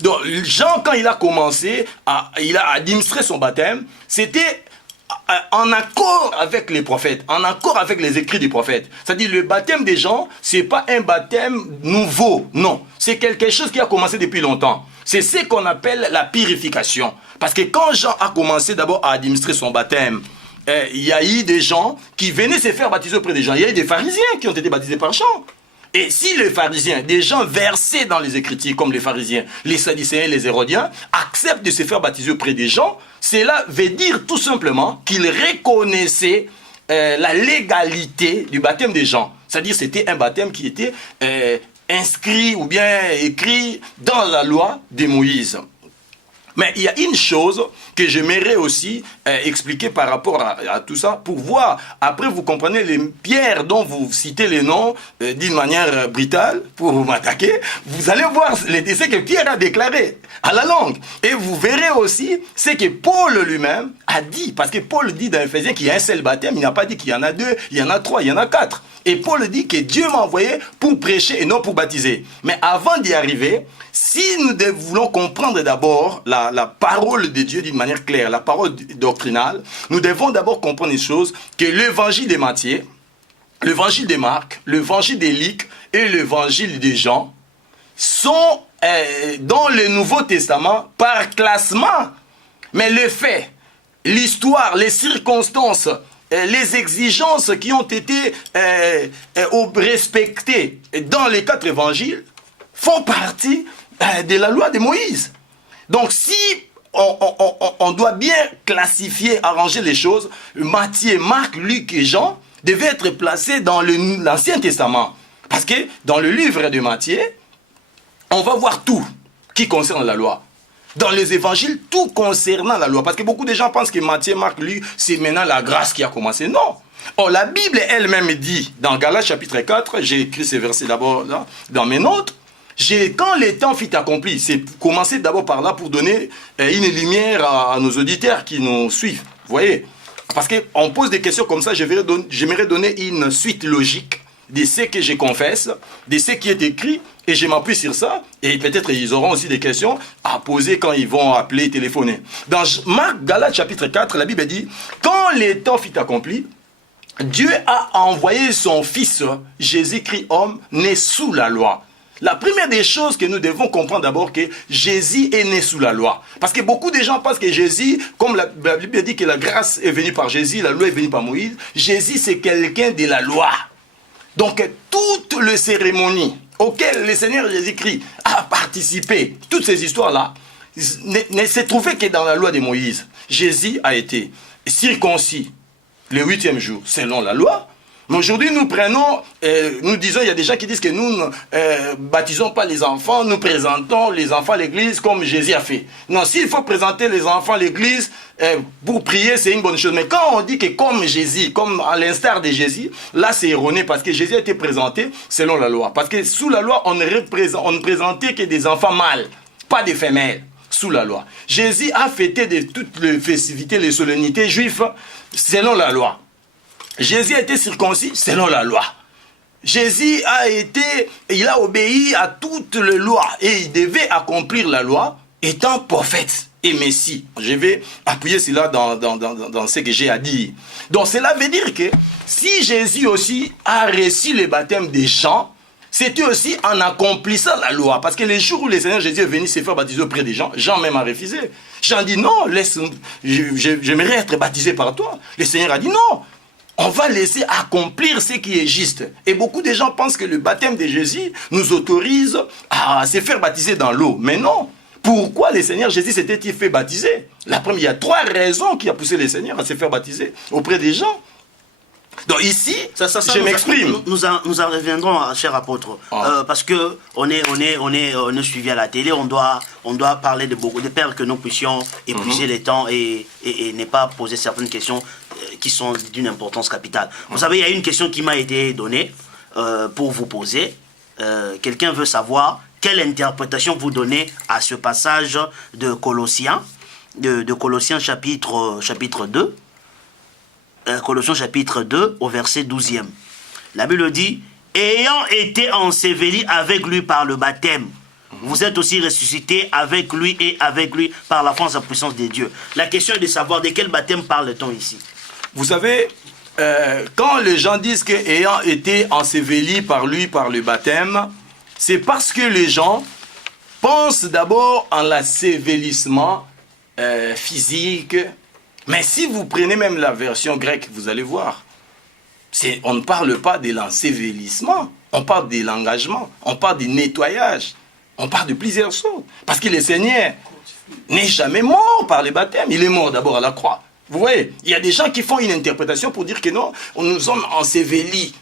Donc Jean, quand il a commencé, il a administré son baptême, c'était en accord avec les prophètes, en accord avec les écrits des prophètes. C'est-à-dire le baptême des gens, ce n'est pas un baptême nouveau, non. C'est quelque chose qui a commencé depuis longtemps. C'est ce qu'on appelle la purification. Parce que quand Jean a commencé d'abord à administrer son baptême, il y a eu des gens qui venaient se faire baptiser auprès des gens. Il y a eu des pharisiens qui ont été baptisés par Jean. Et si les pharisiens, des gens versés dans les Écritures comme les pharisiens, les sadducéens, les hérodiens, acceptent de se faire baptiser auprès des gens, cela veut dire tout simplement qu'ils reconnaissaient la légalité du baptême des gens. C'est-à-dire c'était un baptême qui était inscrit ou bien écrit dans la loi de Moïse. Mais il y a une chose que j'aimerais aussi expliquer par rapport à tout ça, pour voir, après vous comprenez les pierres dont vous citez les noms d'une manière brutale, pour m'attaquer, vous allez voir ce que Pierre a déclaré à la langue. Et vous verrez aussi ce que Paul lui-même a dit, parce que Paul dit dans Éphésiens qu'il y a un seul baptême, il n'a pas dit qu'il y en a deux, il y en a trois, il y en a quatre. Et Paul dit que Dieu m'a envoyé pour prêcher et non pour baptiser. Mais avant d'y arriver, si nous voulons comprendre d'abord la parole de Dieu d'une manière claire, la parole doctrinale, nous devons d'abord comprendre une chose, que l'évangile de Matthieu, l'évangile de Marc, l'évangile de Luc et l'évangile de Jean sont dans le Nouveau Testament par classement. Mais les faits, l'histoire, les circonstances, les exigences qui ont été respectées dans les 4 évangiles font partie de la loi de Moïse. Donc si on doit bien classifier, arranger les choses, Matthieu, Marc, Luc et Jean devaient être placés dans l'Ancien Testament. Parce que dans le livre de Matthieu, on va voir tout qui concerne la loi. Dans les évangiles, tout concernant la loi. Parce que beaucoup de gens pensent que Matthieu, Marc, Luc, c'est maintenant la grâce qui a commencé. Non. Or, la Bible elle-même dit, dans Galates chapitre 4, j'ai écrit ces versets d'abord dans mes notes, quand le temps fut accompli, c'est commencer d'abord par là pour donner une lumière à nos auditeurs qui nous suivent. Vous voyez? Parce qu'on pose des questions comme ça, j'aimerais donner une suite logique de ce que je confesse, de ce qui est écrit, et je m'appuie sur ça, et peut-être ils auront aussi des questions à poser quand ils vont appeler, téléphoner. Dans Marc, Galates chapitre 4, la Bible dit, quand le temps fut accompli, Dieu a envoyé son Fils, Jésus-Christ homme, né sous la loi. La première des choses que nous devons comprendre d'abord, que Jésus est né sous la loi. Parce que beaucoup de gens pensent que Jésus, comme la Bible dit que la grâce est venue par Jésus, la loi est venue par Moïse, Jésus c'est quelqu'un de la loi. Donc toutes les cérémonies auxquelles le Seigneur Jésus-Christ a participé, toutes ces histoires-là, ne se trouvaient que dans la loi de Moïse. Jésus a été circoncis le 8e jour selon la loi. Mais aujourd'hui, nous disons, il y a des gens qui disent que nous ne baptisons pas les enfants, nous présentons les enfants à l'église comme Jésus a fait. Non, s'il faut présenter les enfants à l'église pour prier, c'est une bonne chose. Mais quand on dit que comme Jésus, comme à l'instar de Jésus, là c'est erroné parce que Jésus a été présenté selon la loi. Parce que sous la loi, on ne présentait que des enfants mâles, pas des femelles. Sous la loi. Jésus a fêté toutes les festivités, les solennités juives selon la loi. Jésus a été circoncis selon la loi. Jésus il a obéi à toutes les lois et il devait accomplir la loi étant prophète et messie. Je vais appuyer cela dans ce que j'ai à dire. Donc cela veut dire que si Jésus aussi a reçu le baptême des gens, c'était aussi en accomplissant la loi. Parce que les jours où le Seigneur Jésus est venu se faire baptiser auprès des gens, Jean même a refusé. Jean dit non, j'aimerais être baptisé par toi. Le Seigneur a dit non. On va laisser accomplir ce qui est juste. Et beaucoup de gens pensent que le baptême de Jésus nous autorise à se faire baptiser dans l'eau. Mais non. Pourquoi le Seigneur Jésus s'était-il fait baptiser? La première, il y a 3 raisons qui a poussé le Seigneur à se faire baptiser auprès des gens. Donc ici, je m'exprime. Nous en reviendrons, cher apôtre, parce que on est suivi à la télé, on doit parler de beaucoup de pères, que nous puissions épuiser les temps et ne pas poser certaines questions qui sont d'une importance capitale. Vous savez, il y a une question qui m'a été donnée pour vous poser. Quelqu'un veut savoir quelle interprétation vous donnez à ce passage de Colossiens, de Colossiens chapitre 2. Colossiens chapitre 2 au verset 12e. La Bible dit, ayant été ensevelis avec lui par le baptême, vous êtes aussi ressuscités avec lui et avec lui par la force et la puissance de Dieu. La question est de savoir de quel baptême parle-t-on ici. Vous savez, quand les gens disent que ayant été ensevelis par lui par le baptême, c'est parce que les gens pensent d'abord en l'ensevelissement physique, Mais si vous prenez même la version grecque, vous allez voir, on ne parle pas de l'ensevelissement, on parle de l'engagement, on parle du nettoyage, on parle de plusieurs choses. Parce que le Seigneur n'est jamais mort par le baptême, il est mort d'abord à la croix. Vous voyez, il y a des gens qui font une interprétation pour dire que non, on nous sommes ensevelis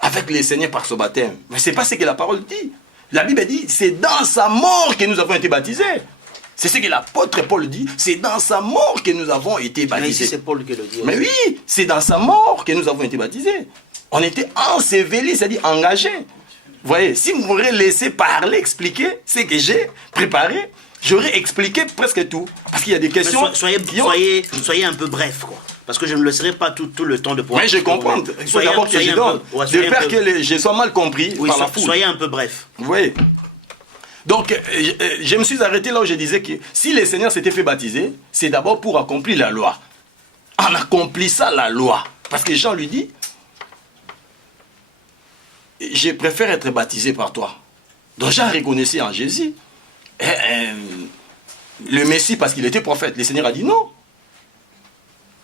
avec le Seigneur par son baptême. Mais ce n'est pas ce que la parole dit. La Bible dit, c'est dans sa mort que nous avons été baptisés. C'est ce que l'apôtre Paul dit, c'est dans sa mort que nous avons été baptisés. C'est Paul qui le dit. Mais oui, c'est dans sa mort que nous avons été baptisés. On était ensevelis, c'est-à-dire engagés. Vous voyez, si vous m'aurez laissé parler, expliquer ce que j'ai préparé, j'aurais expliqué presque tout. Parce qu'il y a des questions... Soyez un peu bref, quoi. Parce que je ne le serai pas tout le temps de pouvoir... Mais je comprends. Il faut d'abord que je donne. De peur que je sois mal compris par la foule. Soyez un peu bref. Vous voyez. Donc, je me suis arrêté là où je disais que si le Seigneur s'était fait baptiser, c'est d'abord pour accomplir la loi. En accomplissant la loi. Parce que Jean lui dit, je préfère être baptisé par toi. Donc Jean reconnaissait en Jésus le Messie parce qu'il était prophète. Le Seigneur a dit non.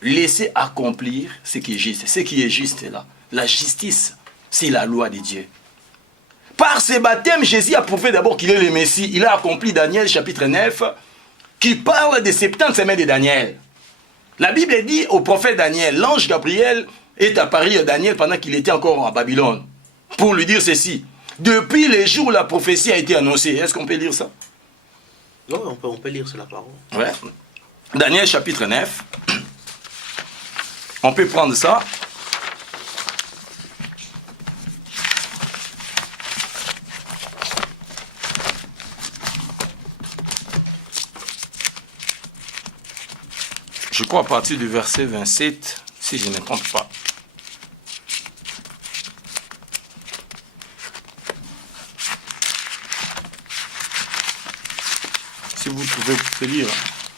Laissez accomplir ce qui est juste. Ce qui est juste là. La justice, c'est la loi de Dieu. Par ce baptême, Jésus a prouvé d'abord qu'il est le Messie. Il a accompli Daniel chapitre 9, qui parle des 70 semaines de Daniel. La Bible dit au prophète Daniel, l'ange Gabriel est apparu à Daniel pendant qu'il était encore à Babylone, pour lui dire ceci. Depuis les jours où la prophétie a été annoncée. Est-ce qu'on peut lire ça? Oui, on peut lire sur la parole. Ouais. Daniel chapitre 9. On peut prendre ça. Je crois à partir du verset 27, si je ne me trompe pas. Si vous pouvez lire.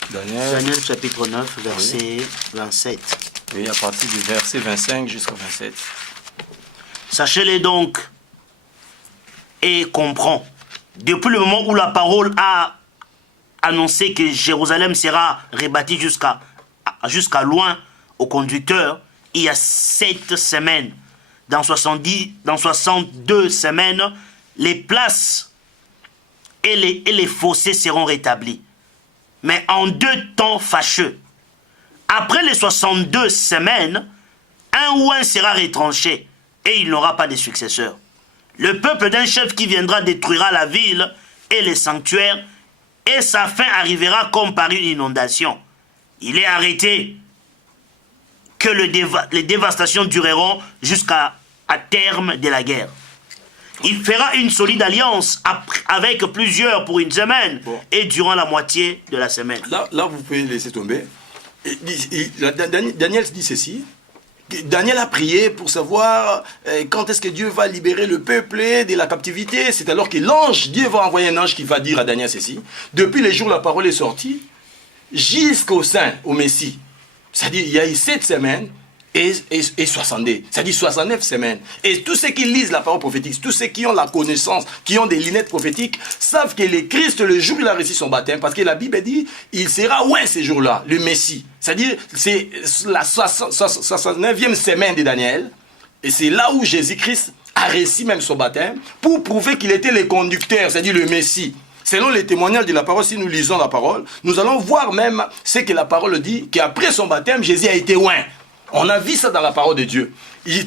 Daniel chapitre 9, verset 27. Oui, à partir du verset 25 jusqu'au 27. Sachez-les donc et comprends. Depuis le moment où la parole a annoncé que Jérusalem sera rebâtie jusqu'à loin au conducteur, il y a 7 semaines. Dans 62 semaines, les places et les fossés seront rétablis. Mais en 2 temps fâcheux. Après les 62 semaines, un ouin sera retranché et il n'aura pas de successeur. Le peuple d'un chef qui viendra détruira la ville et les sanctuaires et sa fin arrivera comme par une inondation. Il est arrêté que les dévastations dureront jusqu'à terme de la guerre. Il fera une solide alliance avec plusieurs pour une semaine et durant la moitié de la semaine. Là vous pouvez laisser tomber. Daniel dit ceci. Daniel a prié pour savoir quand est-ce que Dieu va libérer le peuple de la captivité. C'est alors que Dieu va envoyer un ange qui va dire à Daniel ceci. Depuis les jours où la parole est sortie, jusqu'au Saint, au Messie. C'est-à-dire il y a eu 7 semaines et 62. C'est-à-dire 69 semaines. Et tous ceux qui lisent la parole prophétique, tous ceux qui ont la connaissance, qui ont des lunettes prophétiques, savent que le Christ, le jour où il a reçu son baptême, parce que la Bible dit, il sera loin ce jour-là, le Messie. C'est-à-dire, c'est la 69e semaine de Daniel. Et c'est là où Jésus-Christ a reçu même son baptême, pour prouver qu'il était le conducteur, c'est-à-dire le Messie. Selon les témoignages de la parole, si nous lisons la parole, nous allons voir même ce que la parole dit, qu'après son baptême, Jésus a été loin. On a vu ça dans la parole de Dieu.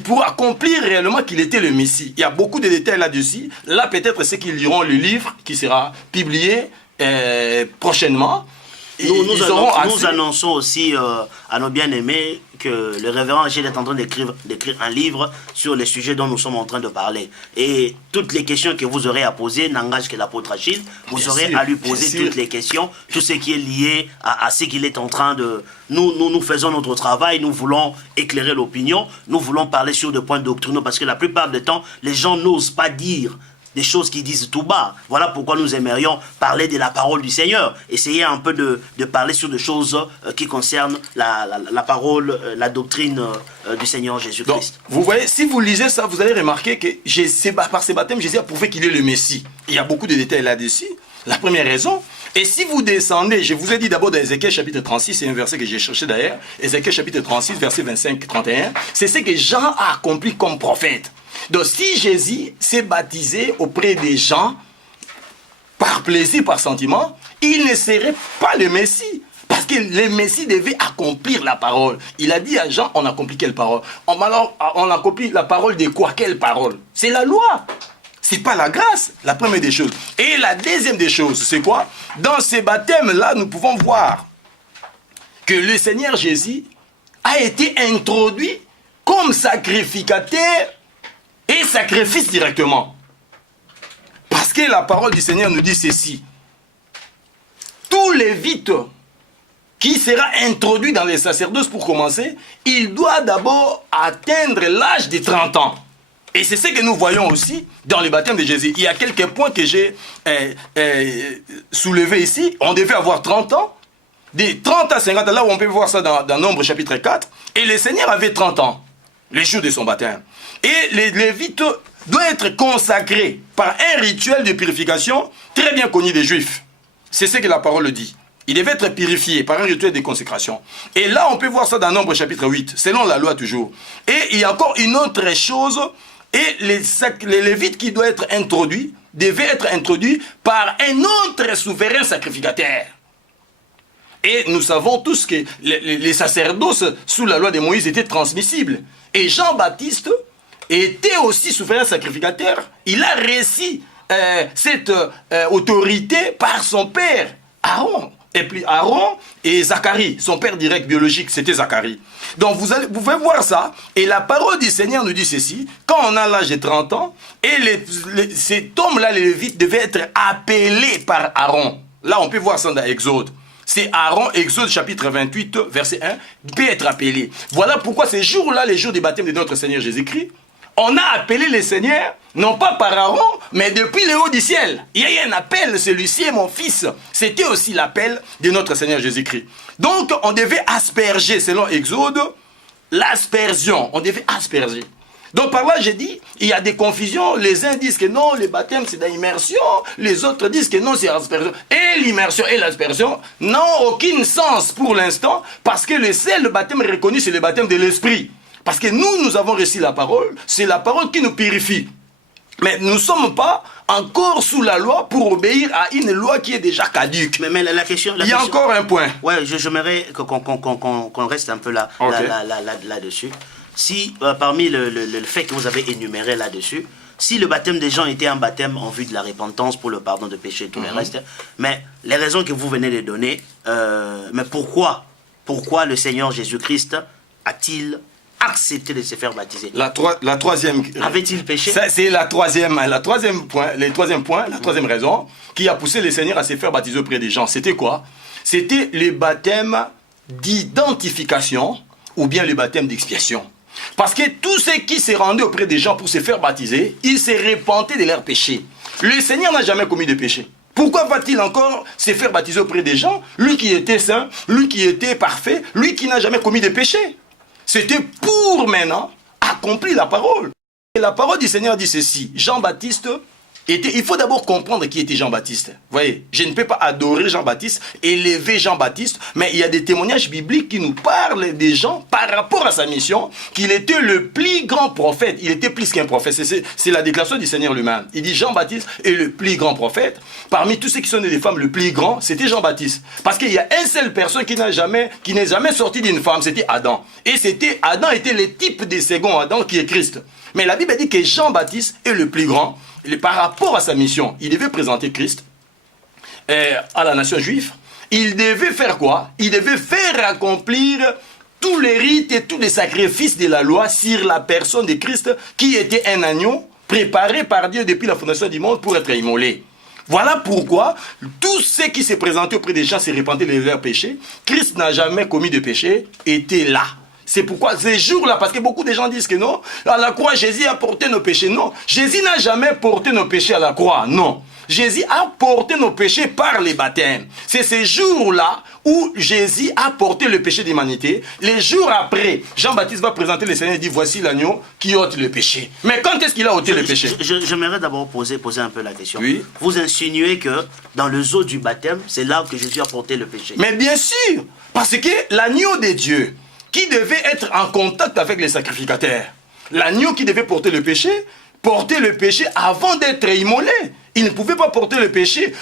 Pour accomplir réellement qu'il était le Messie. Il y a beaucoup de détails là-dessus. Là, peut-être, c'est qu'ils liront le livre qui sera publié prochainement. Nous annonçons aussi à nos bien-aimés que le révérend Gilles est en train d'écrire un livre sur les sujets dont nous sommes en train de parler. Et toutes les questions que vous aurez à poser n'engagent que l'apôtre Achille. Vous aurez à lui poser toutes les questions, tout ce qui est lié à ce qu'il est en train de... Nous faisons notre travail, nous voulons éclairer l'opinion, nous voulons parler sur des points doctrinaux, parce que la plupart du temps, les gens n'osent pas dire des choses qu'ils disent tout bas. Voilà pourquoi nous aimerions parler de la parole du Seigneur. Essayer un peu de parler sur des choses qui concernent la parole, la doctrine du Seigneur Jésus-Christ. Donc, vous voyez, si vous lisez ça, vous allez remarquer que par ce baptême, Jésus a prouvé qu'il est le Messie. Il y a beaucoup de détails là-dessus. La première raison. Et si vous descendez, je vous ai dit d'abord dans Ézéchiel chapitre 36, c'est un verset que j'ai cherché d'ailleurs, Ézéchiel chapitre 36, verset 25-31, c'est ce que Jean a accompli comme prophète. Donc si Jésus s'est baptisé auprès des gens, par plaisir, par sentiment, il ne serait pas le Messie. Parce que le Messie devait accomplir la parole. Il a dit à Jean, on accomplit quelle parole? Alors, on accomplit la parole de quoi? Quelle parole? C'est la loi. C'est pas la grâce, la première des choses. Et la deuxième des choses, c'est quoi? Dans ces baptêmes-là, nous pouvons voir que le Seigneur Jésus a été introduit comme sacrificateur et sacrifice directement. Parce que la parole du Seigneur nous dit ceci. Tout lévite qui sera introduit dans les sacerdoces pour commencer, il doit d'abord atteindre l'âge de 30 ans. Et c'est ce que nous voyons aussi dans le baptême de Jésus. Il y a quelques points que j'ai soulevés ici. On devait avoir 30 ans, de 30 à 50 ans, là où on peut voir ça dans Nombre chapitre 4. Et le Seigneur avait 30 ans, les jours de son baptême. Et les Lévites doivent être consacrés par un rituel de purification très bien connu des Juifs. C'est ce que la parole dit. Il devait être purifié par un rituel de consécration. Et là, on peut voir ça dans Nombre chapitre 8, selon la loi toujours. Et il y a encore une autre chose. Et les Lévites qui doivent être introduits, devaient être introduits par un autre souverain sacrificateur. Et nous savons tous que les sacerdoces sous la loi de Moïse étaient transmissibles. Et Jean-Baptiste était aussi souverain sacrificateur. Il a reçu cette autorité par son père, Aaron. Et puis Aaron et Zacharie, son père direct biologique, c'était Zacharie. Donc vous pouvez voir ça, et la parole du Seigneur nous dit ceci, quand on a l'âge de 30 ans, et cet homme-là, les Lévites, devaient être appelés par Aaron. Là, on peut voir ça dans Exode. C'est Aaron, Exode chapitre 28, verset 1, peut être appelé. Voilà pourquoi ces jours-là, les jours du baptême de notre Seigneur Jésus-Christ, on a appelé le Seigneur, non pas par Aaron, mais depuis le haut du ciel. Il y a eu un appel, celui-ci est mon fils. C'était aussi l'appel de notre Seigneur Jésus-Christ. Donc, on devait asperger, selon Exode, l'aspersion. On devait asperger. Donc, par là, j'ai dit, il y a des confusions. Les uns disent que non, le baptême, c'est d'immersion. Les autres disent que non, c'est aspersion. Et l'immersion et l'aspersion n'ont aucun sens pour l'instant, parce que le seul baptême reconnu, c'est le baptême de l'Esprit. Parce que nous avons reçu la parole, c'est la parole qui nous purifie. Mais nous ne sommes pas encore sous la loi pour obéir à une loi qui est déjà caduque. Mais la question... Il y a encore un point. Ouais, j'aimerais qu'on reste un peu là-dessus. Si, parmi le fait que vous avez énuméré là-dessus, si le baptême des gens était un baptême en vue de la repentance pour le pardon de péché et tout le reste, mais les raisons que vous venez de donner, mais pourquoi le Seigneur Jésus-Christ a-t-il accepté de se faire baptiser? La troisième... Avait-il péché? C'est la troisième raison qui a poussé le Seigneur à se faire baptiser auprès des gens. C'était quoi? C'était le baptême d'identification ou bien le baptême d'expiation. Parce que tous ceux qui se rendaient auprès des gens pour se faire baptiser, ils se repentaient de leurs péchés. Le Seigneur n'a jamais commis de péché. Pourquoi va-t-il encore se faire baptiser auprès des gens? Lui qui était saint, lui qui était parfait, lui qui n'a jamais commis de péché. C'était pour maintenant accomplir la parole. Et la parole du Seigneur dit ceci. Jean-Baptiste était... Il faut d'abord comprendre qui était Jean-Baptiste. Vous voyez, je ne peux pas adorer Jean-Baptiste, élever Jean-Baptiste, mais il y a des témoignages bibliques qui nous parlent des gens par rapport à sa mission, qu'il était le plus grand prophète. Il était plus qu'un prophète. C'est la déclaration du Seigneur lui-même. Il dit Jean-Baptiste est le plus grand prophète. Parmi tous ceux qui sont des femmes, le plus grand, c'était Jean-Baptiste. Parce qu'il y a une seule personne qui n'est jamais sortie d'une femme, c'était Adam. Et Adam était le type de second Adam qui est Christ. Mais la Bible dit que Jean-Baptiste est le plus grand. Par rapport à sa mission, il devait présenter Christ à la nation juive. Il devait faire quoi? Il devait faire accomplir tous les rites et tous les sacrifices de la loi sur la personne de Christ, qui était un agneau préparé par Dieu depuis la fondation du monde pour être immolé. Voilà pourquoi tous ceux qui se présentaient auprès des gens se repentaient de leurs péchés. Christ n'a jamais commis de péché, était là. C'est pourquoi ces jours-là, parce que beaucoup de gens disent que non, à la croix, Jésus a porté nos péchés. Non, Jésus n'a jamais porté nos péchés à la croix. Non. Jésus a porté nos péchés par les baptêmes. C'est ces jours-là où Jésus a porté le péché de l'humanité. Les jours après, Jean-Baptiste va présenter le Seigneur et dit, voici l'agneau qui ôte le péché. Mais quand est-ce qu'il a ôté le péché? J'aimerais d'abord poser un peu la question. Oui. Vous insinuez que dans le zoo du baptême, c'est là que Jésus a porté le péché. Mais bien sûr, parce que l'agneau de Dieu, qui devait être en contact avec les sacrificateurs, l'agneau qui devait porter le péché avant d'être immolé. Il ne pouvait pas porter le péché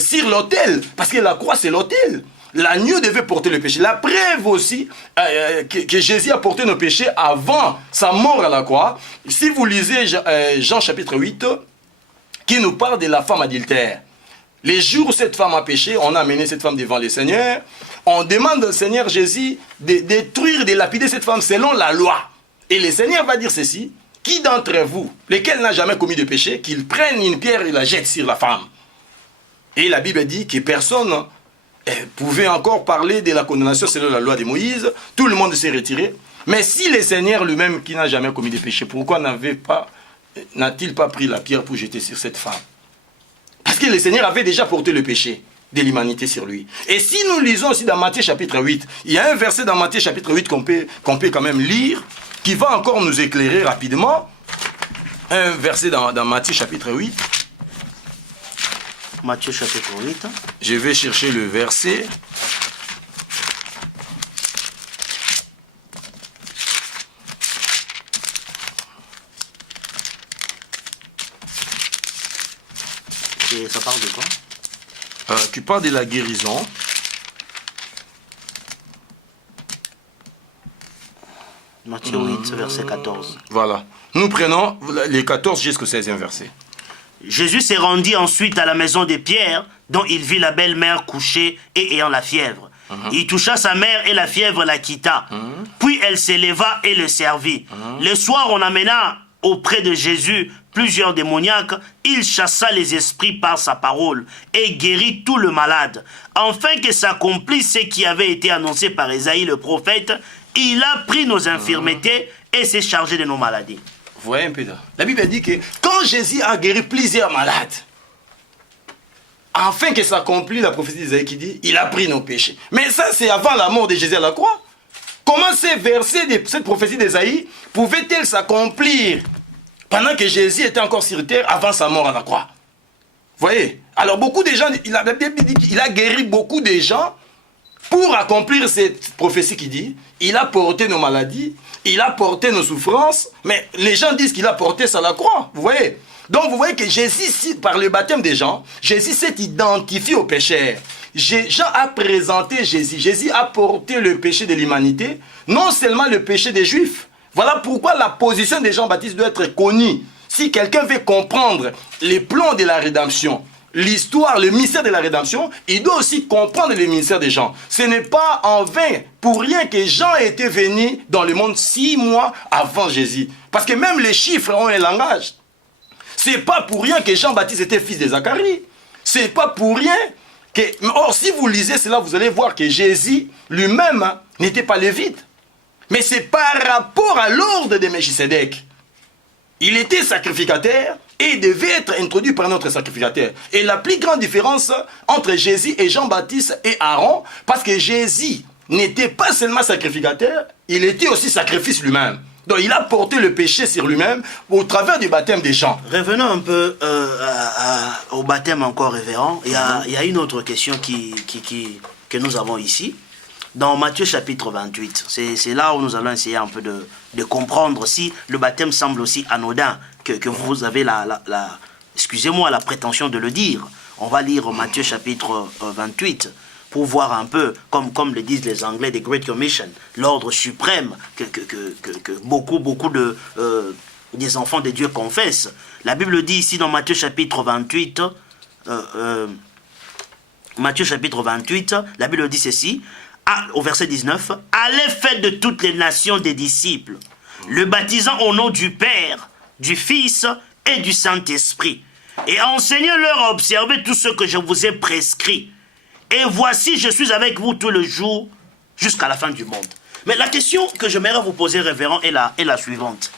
sur l'autel, parce que la croix c'est l'autel. L'agneau devait porter le péché. La preuve aussi que Jésus a porté nos péchés avant sa mort à la croix. Si vous lisez Jean chapitre 8, qui nous parle de la femme adultère. Les jours où cette femme a péché, on a amené cette femme devant le Seigneur. On demande au Seigneur Jésus de détruire, de lapider cette femme selon la loi. Et le Seigneur va dire ceci. Qui d'entre vous, lequel n'a jamais commis de péché, qu'il prenne une pierre et la jette sur la femme? Et la Bible dit que personne pouvait encore parler de la condamnation selon la loi de Moïse. Tout le monde s'est retiré. Mais si le Seigneur lui-même, qui n'a jamais commis de péché, pourquoi n'a-t-il pas pris la pierre pour jeter sur cette femme? Parce que le Seigneur avait déjà porté le péché de l'humanité sur lui. Et si nous lisons aussi dans Matthieu chapitre 8, il y a un verset dans Matthieu chapitre 8 qu'on peut quand même lire, qui va encore nous éclairer rapidement. Un verset dans Matthieu chapitre 8. Matthieu chapitre 8. Je vais chercher le verset. Et ça parle de quoi? Qui parle de la guérison. Matthieu 8, verset 14. Voilà. Nous prenons les 14 jusqu'au 16e verset. Jésus s'est rendu ensuite à la maison de Pierre, dont il vit la belle-mère couchée et ayant la fièvre. Il toucha sa mère et la fièvre la quitta. Puis elle s'éleva et le servit. Le soir, on amena auprès de Jésus plusieurs démoniaques. Il chassa les esprits par sa parole et guérit tout le malade. Afin que s'accomplisse ce qui avait été annoncé par Ésaïe le prophète, il a pris nos infirmités et s'est chargé de nos maladies. Vous voyez un peu là. La Bible dit que quand Jésus a guéri plusieurs malades, afin que s'accomplisse la prophétie d'Ésaïe qui dit, il a pris nos péchés. Mais ça, c'est avant la mort de Jésus à la croix. Comment ces versets de cette prophétie d'Ésaïe pouvaient-elles s'accomplir pendant que Jésus était encore sur terre avant sa mort à la croix? Vous voyez? Alors beaucoup de gens, la Bible dit qu'il a guéri beaucoup de gens pour accomplir cette prophétie qui dit, il a porté nos maladies, il a porté nos souffrances, mais les gens disent qu'il a porté ça à la croix, vous voyez? Donc vous voyez que Jésus, par le baptême des gens, Jésus s'est identifié aux pécheurs. Jean a présenté Jésus. Jésus a porté le péché de l'humanité, non seulement le péché des Juifs. Voilà pourquoi la position de Jean-Baptiste doit être connue. Si quelqu'un veut comprendre les plans de la rédemption, l'histoire, le mystère de la rédemption, il doit aussi comprendre le mystère des gens. Ce n'est pas en vain, pour rien que Jean était venu dans le monde 6 mois avant Jésus. Parce que même les chiffres ont un langage. C'est pas pour rien que Jean-Baptiste était fils de Zacharie. C'est pas pour rien que... Or, si vous lisez cela, vous allez voir que Jésus lui-même n'était pas lévite. Mais c'est par rapport à l'ordre de Melchisédek. Il était sacrificateur et devait être introduit par notre sacrificateur. Et la plus grande différence entre Jésus et Jean-Baptiste et Aaron, parce que Jésus n'était pas seulement sacrificateur, il était aussi sacrifice lui-même. Donc il a porté le péché sur lui-même au travers du baptême des gens. Revenons un peu au baptême encore révérend. Il y a une autre question que nous avons ici. Dans Matthieu chapitre 28, c'est là où nous allons essayer un peu de comprendre si le baptême semble aussi anodin que vous avez excusez-moi, la prétention de le dire. On va lire Matthieu chapitre 28 pour voir un peu, comme le disent les Anglais, the Great Commission, l'ordre suprême que beaucoup des enfants de Dieu confessent. La Bible dit ici dans Matthieu chapitre 28, la Bible dit ceci, au verset 19, « Allez faites de toutes les nations des disciples, le baptisant au nom du Père, du Fils et du Saint-Esprit, et enseignez-leur à observer tout ce que je vous ai prescrit. Et voici, je suis avec vous tous les jours jusqu'à la fin du monde. » Mais la question que j'aimerais vous poser, révérend, est la suivante.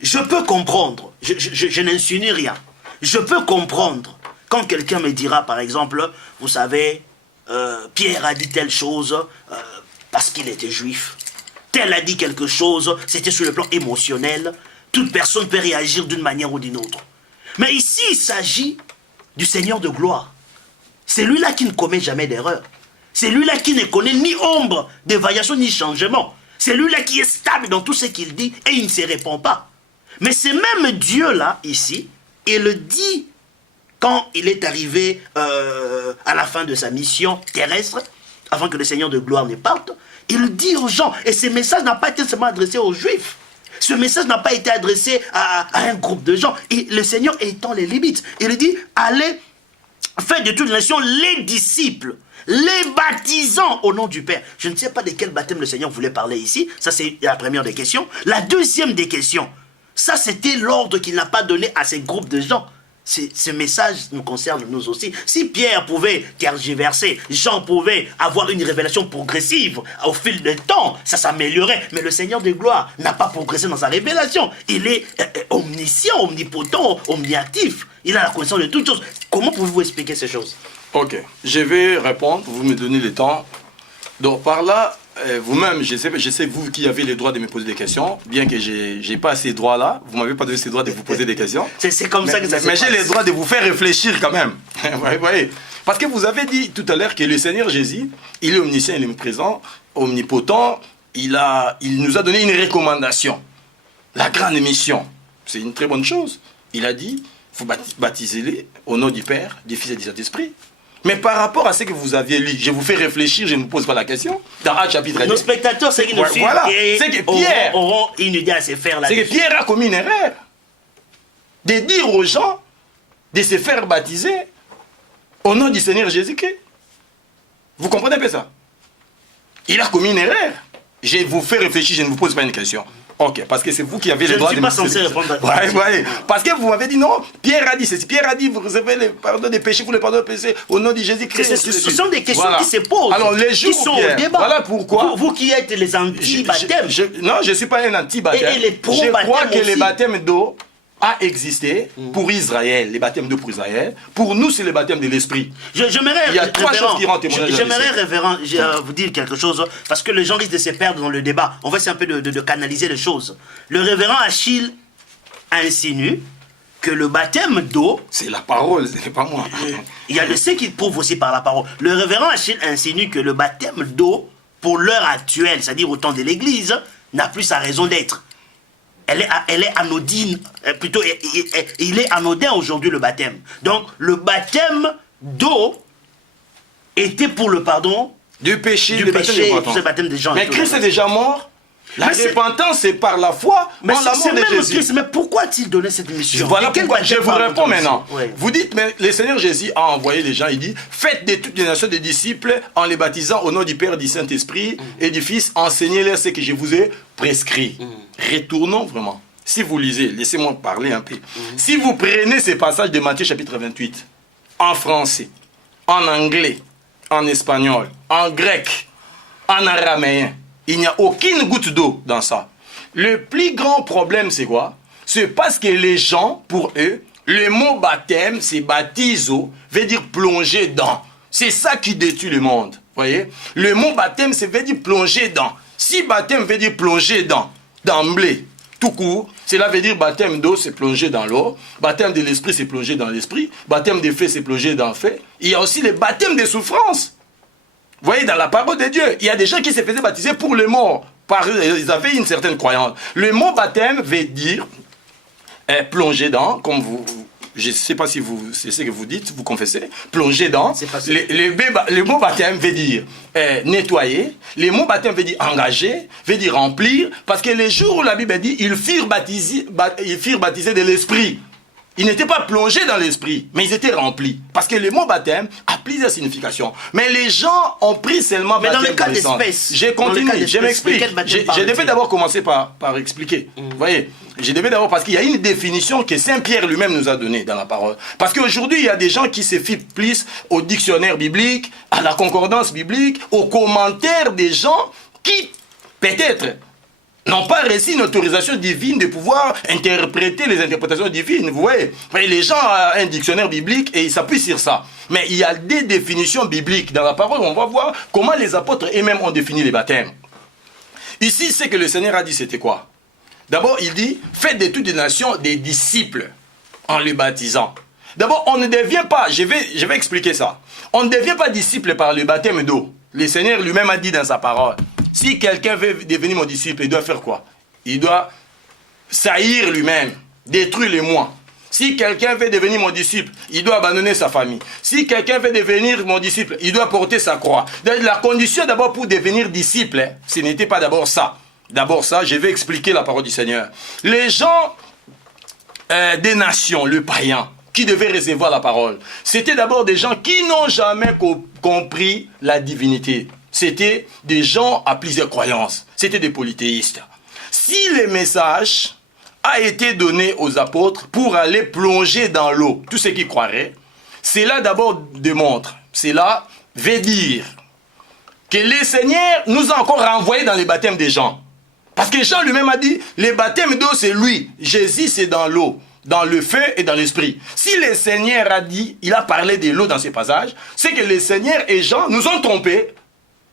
Je peux comprendre, je n'insinue rien. Je peux comprendre quand quelqu'un me dira, par exemple, vous savez, Pierre a dit telle chose parce qu'il était juif. Tel a dit quelque chose, c'était sur le plan émotionnel. Toute personne peut réagir d'une manière ou d'une autre. Mais ici, il s'agit du Seigneur de gloire. C'est lui-là qui ne commet jamais d'erreur. C'est lui-là qui ne connaît ni ombre de variation ni changement. C'est lui-là qui est stable dans tout ce qu'il dit et il ne se répond pas. Mais c'est même Dieu-là, ici, il le dit quand il est arrivé à la fin de sa mission terrestre, avant que le Seigneur de gloire ne parte, il le dit aux gens. Et ce message n'a pas été seulement adressé aux Juifs. Ce message n'a pas été adressé à un groupe de gens. Et le Seigneur étend les limites. Il dit, allez, faites de toutes les nations les disciples, les baptisant au nom du Père. Je ne sais pas de quel baptême le Seigneur voulait parler ici. Ça, c'est la première des questions. La deuxième des questions, ça, c'était l'ordre qu'il n'a pas donné à ces groupes de gens. Ce message nous concerne nous aussi. Si Pierre pouvait tergiverser, Jean pouvait avoir une révélation progressive au fil du temps, ça s'améliorait. Mais le Seigneur de gloire n'a pas progressé dans sa révélation. Il est omniscient, omnipotent, omniactif. Il a la connaissance de toutes choses. Comment pouvez-vous expliquer ces choses? Ok, je vais répondre, vous me donnez le temps. Donc par là, vous-même, je sais vous qui avez le droit de me poser des questions, bien que je n'ai pas ces droits-là, vous ne m'avez pas donné ces droits de vous poser des questions. C'est comme ça que ça se passe. Mais j'ai le droit de vous faire réfléchir quand même. Vous voyez. Parce que vous avez dit tout à l'heure que le Seigneur Jésus, il est omniscient, il est présent, omnipotent, il nous a donné une recommandation. La grande mission, c'est une très bonne chose. Il a dit, vous baptisez-les au nom du Père, du Fils et du Saint-Esprit. Mais par rapport à ce que vous aviez lu, je vous fais réfléchir, je ne vous pose pas la question. Dans Actes chapitre 2. Nos spectateurs, c'est qu'ils nous suivent et auront une idée à se faire là-dessus. C'est que Pierre a commis une erreur. De dire aux gens de se faire baptiser au nom du Seigneur Jésus-Christ. Vous comprenez un peu ça? Il a commis une erreur. Je vous fais réfléchir, je ne vous pose pas une question. Ok, parce que c'est vous qui avez le droit de me poser. Je ne suis pas censé répondre à ouais. Parce que vous m'avez dit non, Pierre a dit ceci. Pierre a dit vous recevez le pardon des péchés, vous le pardon des péchés au nom de Jésus-Christ. Ce sont des questions qui se posent. Alors les jours qui sont Pierre, au débat. voilà pourquoi. Vous qui êtes les anti-baptêmes. Non, je ne suis pas un anti-baptême. Et les pro-baptêmes je crois que aussi. les baptêmes d'eau a existé pour Israël, les baptêmes d'eau pour Israël. Pour nous, c'est le baptême de l'esprit. Il y a trois choses qui rendent témoignage. J'aimerais, révérend, vous dire quelque chose, parce que les gens risquent de se perdre dans le débat. On va essayer un peu de canaliser les choses. Le révérend Achille insinue que le baptême d'eau... C'est la parole, ce n'est pas moi. Il y a le ce qui prouve aussi par la parole. Le révérend Achille insinue que le baptême d'eau, pour l'heure actuelle, c'est-à-dire au temps de l'Église, n'a plus sa raison d'être. Elle est anodine, plutôt il est anodin aujourd'hui le baptême. Donc le baptême d'eau était pour le pardon du péché, tout ce baptême des gens. Mais Christ est déjà mort. La repentance, c'est par la foi en l'amour de Jésus. Christ, mais pourquoi a-t-il donné cette mission? Voilà pourquoi je vous réponds maintenant. Oui. Vous dites, mais le Seigneur Jésus a envoyé les gens, il dit, faites de toutes les nations des disciples en les baptisant au nom du Père, du Saint-Esprit et du Fils, enseignez-leur ce que je vous ai prescrit. Retournons vraiment. Si vous lisez, laissez-moi parler un peu. Si vous prenez ces passages de Matthieu chapitre 28, en français, en anglais, en espagnol, en grec, en araméen, il n'y a aucune goutte d'eau dans ça. Le plus grand problème, c'est quoi? C'est parce que les gens, pour eux, le mot baptême, c'est baptizo, veut dire plonger dans. C'est ça qui détruit le monde. Voyez? Le mot baptême, ça veut dire plonger dans. Si baptême veut dire plonger dans, d'emblée, tout court, cela veut dire baptême d'eau, c'est plonger dans l'eau. Baptême de l'esprit, c'est plonger dans l'esprit. Baptême de fait, c'est plonger dans le fait. Il y a aussi le baptême des souffrances. Vous voyez, dans la parole de Dieu, il y a des gens qui se faisaient baptiser pour les morts. Ils avaient une certaine croyance. Le mot baptême veut dire plonger dans, comme vous... Je ne sais pas si c'est ce que vous dites, vous confessez. Plonger dans. Le mot baptême veut dire nettoyer. Le mot baptême veut dire engager, veut dire remplir. Parce que les jours où la Bible dit, ils firent baptisés de l'esprit. Ils n'étaient pas plongés dans l'esprit, mais ils étaient remplis. Parce que le mot baptême a plusieurs significations. Mais les gens ont pris seulement Mais baptême dans le cas connaissance. d'espèce. J'ai continué, je m'explique. Je devais d'abord commencer par expliquer. Vous voyez, je devais d'abord, parce qu'il y a une définition que Saint-Pierre lui-même nous a donnée dans la parole. Parce qu'aujourd'hui, il y a des gens qui se fient plus au dictionnaire biblique, à la concordance biblique, aux commentaires des gens qui, peut-être, n'ont pas reçu une autorisation divine de pouvoir interpréter les interprétations divines. Vous voyez, les gens ont un dictionnaire biblique et ils s'appuient sur ça. Mais il y a des définitions bibliques dans la parole. On va voir comment les apôtres eux-mêmes ont défini les baptêmes. Ici, ce que le Seigneur a dit, c'était quoi? D'abord, il dit, faites de toutes les nations des disciples en les baptisant. D'abord, on ne devient pas, je vais expliquer ça. On ne devient pas disciple par le baptême d'eau. Le Seigneur lui-même a dit dans sa parole, si quelqu'un veut devenir mon disciple, il doit faire quoi? Il doit saillir lui-même, détruire les moi. Si quelqu'un veut devenir mon disciple, il doit abandonner sa famille. Si quelqu'un veut devenir mon disciple, il doit porter sa croix. La condition d'abord pour devenir disciple, ce n'était pas d'abord ça. D'abord ça, je vais expliquer la parole du Seigneur. Les gens des nations, le païen, qui devaient recevoir la parole, c'était d'abord des gens qui n'ont jamais compris la divinité. C'était des gens à plusieurs croyances. C'était des polythéistes. Si le message a été donné aux apôtres pour aller plonger dans l'eau, tous ceux qui croiraient, cela d'abord démontre, cela veut dire que le Seigneur nous a encore renvoyés dans les baptêmes des gens. Parce que Jean lui-même a dit, les baptêmes d'eau c'est lui, Jésus c'est dans l'eau, dans le feu et dans l'esprit. Si le Seigneur a dit, il a parlé de l'eau dans ces passages, c'est que le Seigneur et Jean nous ont trompés.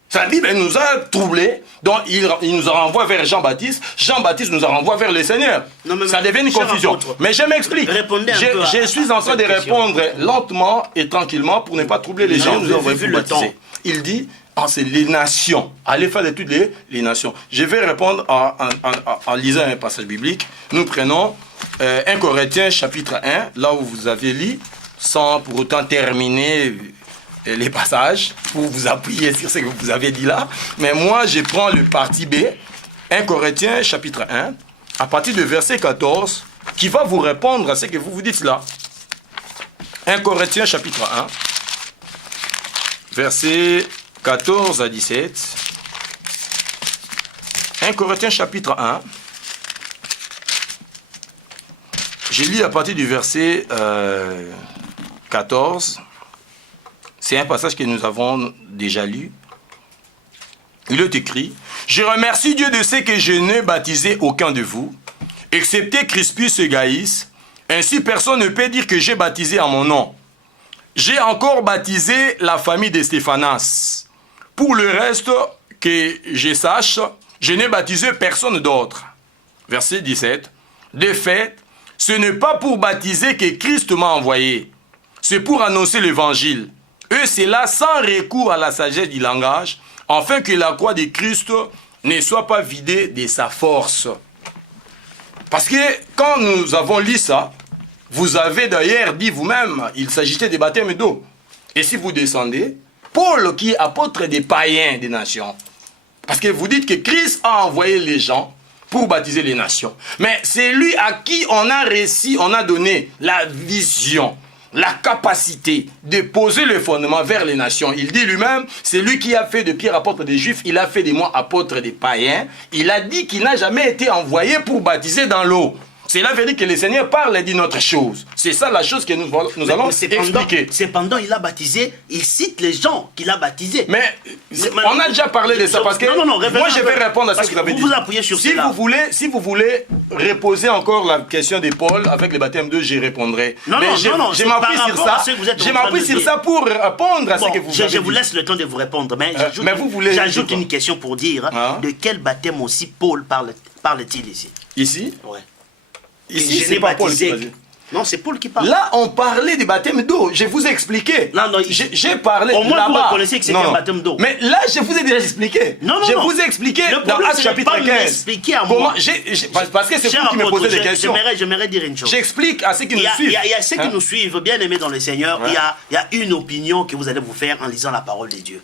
Sa Bible nous a troublés, donc il nous a renvoyé vers Jean-Baptiste, Jean-Baptiste nous a renvoyé vers le Seigneur. Non, ça devient une confusion. Apôtre, mais je m'explique. Je suis en train de répondre lentement et tranquillement pour ne pas troubler les gens. Nous avons vu le temps. Il dit, c'est les nations. Allez faire l'étude les nations. Je vais répondre en lisant un passage biblique. Nous prenons 1 Corinthiens chapitre 1, là où vous avez lu, sans pour autant terminer les passages pour vous appuyer sur ce que vous avez dit là. Mais moi, je prends le parti B, 1 Corinthiens chapitre 1, à partir du verset 14, qui va vous répondre à ce que vous vous dites là. 1 Corinthiens chapitre 1, verset 14 à 17. 1 Corinthiens chapitre 1. Je lis à partir du verset 14. C'est un passage que nous avons déjà lu. Il est écrit, « Je remercie Dieu de ce que je n'ai baptisé aucun de vous, excepté Crispus et Gaïs. Ainsi, personne ne peut dire que j'ai baptisé en mon nom. J'ai encore baptisé la famille de Stéphanas. Pour le reste, que je sache, je n'ai baptisé personne d'autre. » Verset 17. « De fait, ce n'est pas pour baptiser que Christ m'a envoyé. C'est pour annoncer l'évangile. Eux, c'est là sans recours à la sagesse du langage, afin que la croix de Christ ne soit pas vidée de sa force. » Parce que quand nous avons lu ça, vous avez d'ailleurs dit vous-même, il s'agissait des baptêmes d'eau. Et si vous descendez, Paul qui est apôtre des païens des nations, parce que vous dites que Christ a envoyé les gens pour baptiser les nations. Mais c'est lui à qui on a réussi, on a donné la vision, la capacité de poser le fondement vers les nations. Il dit lui-même, c'est lui qui a fait de Pierre apôtre des Juifs, il a fait de moi apôtre des païens. Il a dit qu'il n'a jamais été envoyé pour baptiser dans l'eau. Cela veut dire que le Seigneur parle et dit notre chose. C'est ça la chose que nous allons expliquer. Cependant, il a baptisé, il cite les gens qu'il a baptisés. Mais on a déjà parlé de ça parce que moi je vais répondre à ce que vous avez dit. Vous appuyez sur si vous voulez reposer encore la question de Paul avec le baptême d'eau, j'y répondrai. Non, je m'appuie sur ça. Je m'appuie sur ça pour répondre à ce que vous avez dit. Je vous laisse le temps de vous répondre, mais j'ajoute une question pour dire de quel baptême aussi Paul parle-t-il ici? Ici? Ouais. Ici, c'est pas Paul qui parle. Non, c'est Paul qui parle. Là, on parlait du baptême d'eau. Je vous ai expliqué. Non, j'ai parlé au moins là-bas. vous reconnaissez que c'est un baptême d'eau. Mais là, je vous ai déjà expliqué. Je vous ai expliqué dans Actes chapitre 15. Comment parce que c'est vous qui me posez des questions. J'aimerais dire une chose. J'explique à ceux qui nous suivent. Il y a ceux qui nous suivent, bien aimés dans le Seigneur. Il y a une opinion que vous allez vous faire en lisant la parole de Dieu.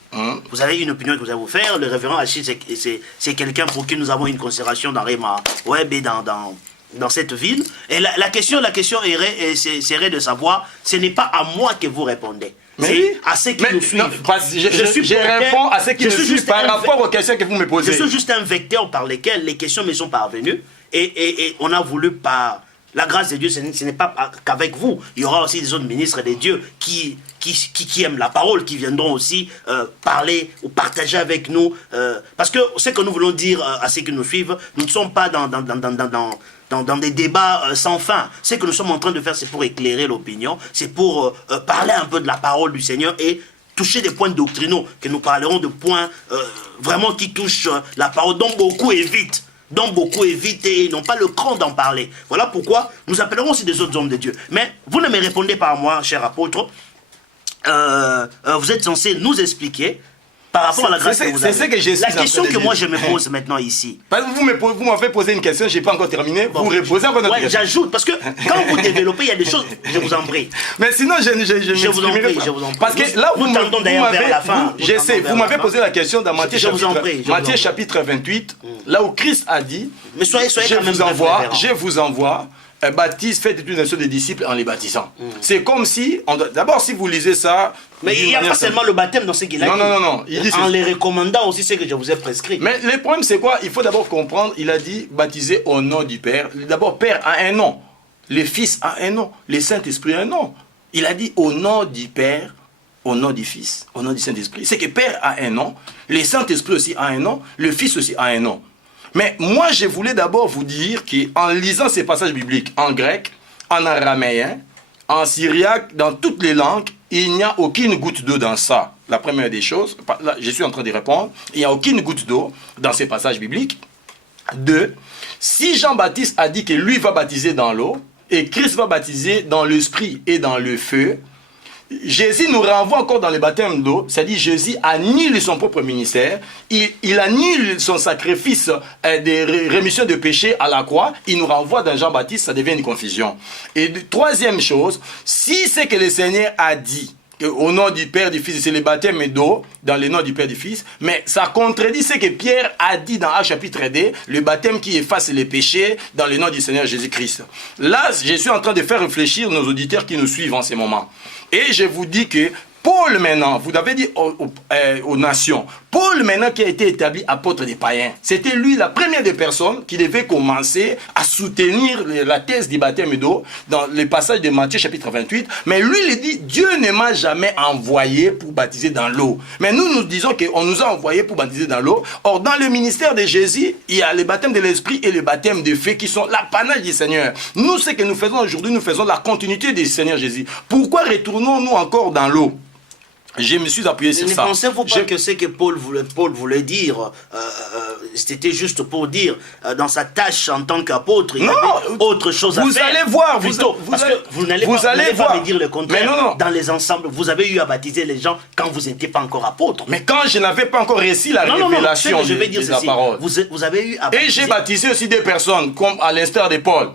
Vous avez une opinion que vous allez vous faire. Le révérend Achille, c'est quelqu'un pour qui nous avons une considération dans Réma Web et dans dans cette ville. Et la question serait de savoir, ce n'est pas à moi que vous répondez. C'est à ceux qui nous suivent. Je réponds à ceux qui nous suivent par rapport aux questions que vous me posez. Je suis juste un vecteur par lequel les questions me sont parvenues et on a voulu par la grâce de Dieu, ce n'est pas qu'avec vous. Il y aura aussi des autres ministres de Dieu qui aiment la parole, qui viendront aussi parler ou partager avec nous. Parce que ce que nous voulons dire à ceux qui nous suivent, nous ne sommes pas dans des débats sans fin. Ce que nous sommes en train de faire, c'est pour éclairer l'opinion, c'est pour parler un peu de la parole du Seigneur et toucher des points doctrinaux, que nous parlerons de points vraiment qui touchent la parole, dont beaucoup évitent. Et n'ont pas le cran d'en parler. Voilà pourquoi nous appellerons aussi des autres hommes de Dieu. Mais vous ne me répondez pas à moi, cher apôtre. Vous êtes censé nous expliquer par rapport à la grâce que vous avez. La question que moi je me pose maintenant ici. Vous m'avez posé une question, je n'ai pas encore terminé. Vous reposez encore notre question. J'ajoute, parce que quand vous développez, il y a des choses, je vous en prie. Mais sinon, je vous en prie. Parce que là, vous m'avez posé la question dans Matthieu chapitre 28, là où Christ a dit, mais soyez je vous envoie, baptise, faites une nation des disciples en les baptisant. C'est comme si, d'abord si vous lisez ça... Mais il n'y a pas seulement le baptême dans ce qu'il a dit. Non. Il dit en les recommandant aussi ce que je vous ai prescrit. Mais le problème c'est quoi? Il faut d'abord comprendre, il a dit baptiser au nom du Père. D'abord, Père a un nom. Le Fils a un nom. Le Saint-Esprit a un nom. Il a dit au nom du Père, au nom du Fils, au nom du Saint-Esprit. C'est que Père a un nom, le Saint-Esprit aussi a un nom, le Fils aussi a un nom. Mais moi, je voulais d'abord vous dire qu'en lisant ces passages bibliques en grec, en araméen, en syriaque, dans toutes les langues, il n'y a aucune goutte d'eau dans ça. La première des choses, là, je suis en train de répondre, il n'y a aucune goutte d'eau dans ces passages bibliques. Deux, si Jean-Baptiste a dit que lui va baptiser dans l'eau, et Christ va baptiser dans l'esprit et dans le feu, Jésus nous renvoie encore dans le baptême d'eau, c'est-à-dire Jésus annule son propre ministère, il annule son sacrifice de rémission de péché à la croix, il nous renvoie dans Jean-Baptiste, ça devient une confusion. Et troisième chose, si c'est que le Seigneur a dit, au nom du Père, du Fils, c'est le baptême d'eau, dans le nom du Père, du Fils, mais ça contredit ce que Pierre a dit dans Actes chapitre 2, le baptême qui efface les péchés dans le nom du Seigneur Jésus-Christ. Là, je suis en train de faire réfléchir nos auditeurs qui nous suivent en ce moment. Et je vous dis que Paul maintenant, vous avez dit aux nations, Paul maintenant qui a été établi apôtre des païens, c'était lui la première des personnes qui devait commencer à soutenir la thèse du baptême d'eau dans le passage de Matthieu chapitre 28. Mais lui, il dit, Dieu ne m'a jamais envoyé pour baptiser dans l'eau. Mais nous disons qu'on nous a envoyé pour baptiser dans l'eau. Or, dans le ministère de Jésus, il y a le baptême de l'Esprit et le baptême de feu qui sont l'apanage du Seigneur. Nous, ce que nous faisons aujourd'hui, nous faisons la continuité du Seigneur Jésus. Pourquoi retournons-nous encore dans l'eau? Je me suis appuyé sur ça. Ne pensez-vous pas que ce que Paul voulait dire, c'était juste pour dire, dans sa tâche en tant qu'apôtre, il y avait autre chose à faire. Vous allez voir, vous n'allez pas me dire le contraire. Non. Dans les ensembles, vous avez eu à baptiser les gens quand vous n'étiez pas encore apôtre. Mais quand je n'avais pas encore réussi la révélation de la parole. Vous avez eu à baptiser. Et j'ai baptisé aussi des personnes, comme à l'instar de Paul.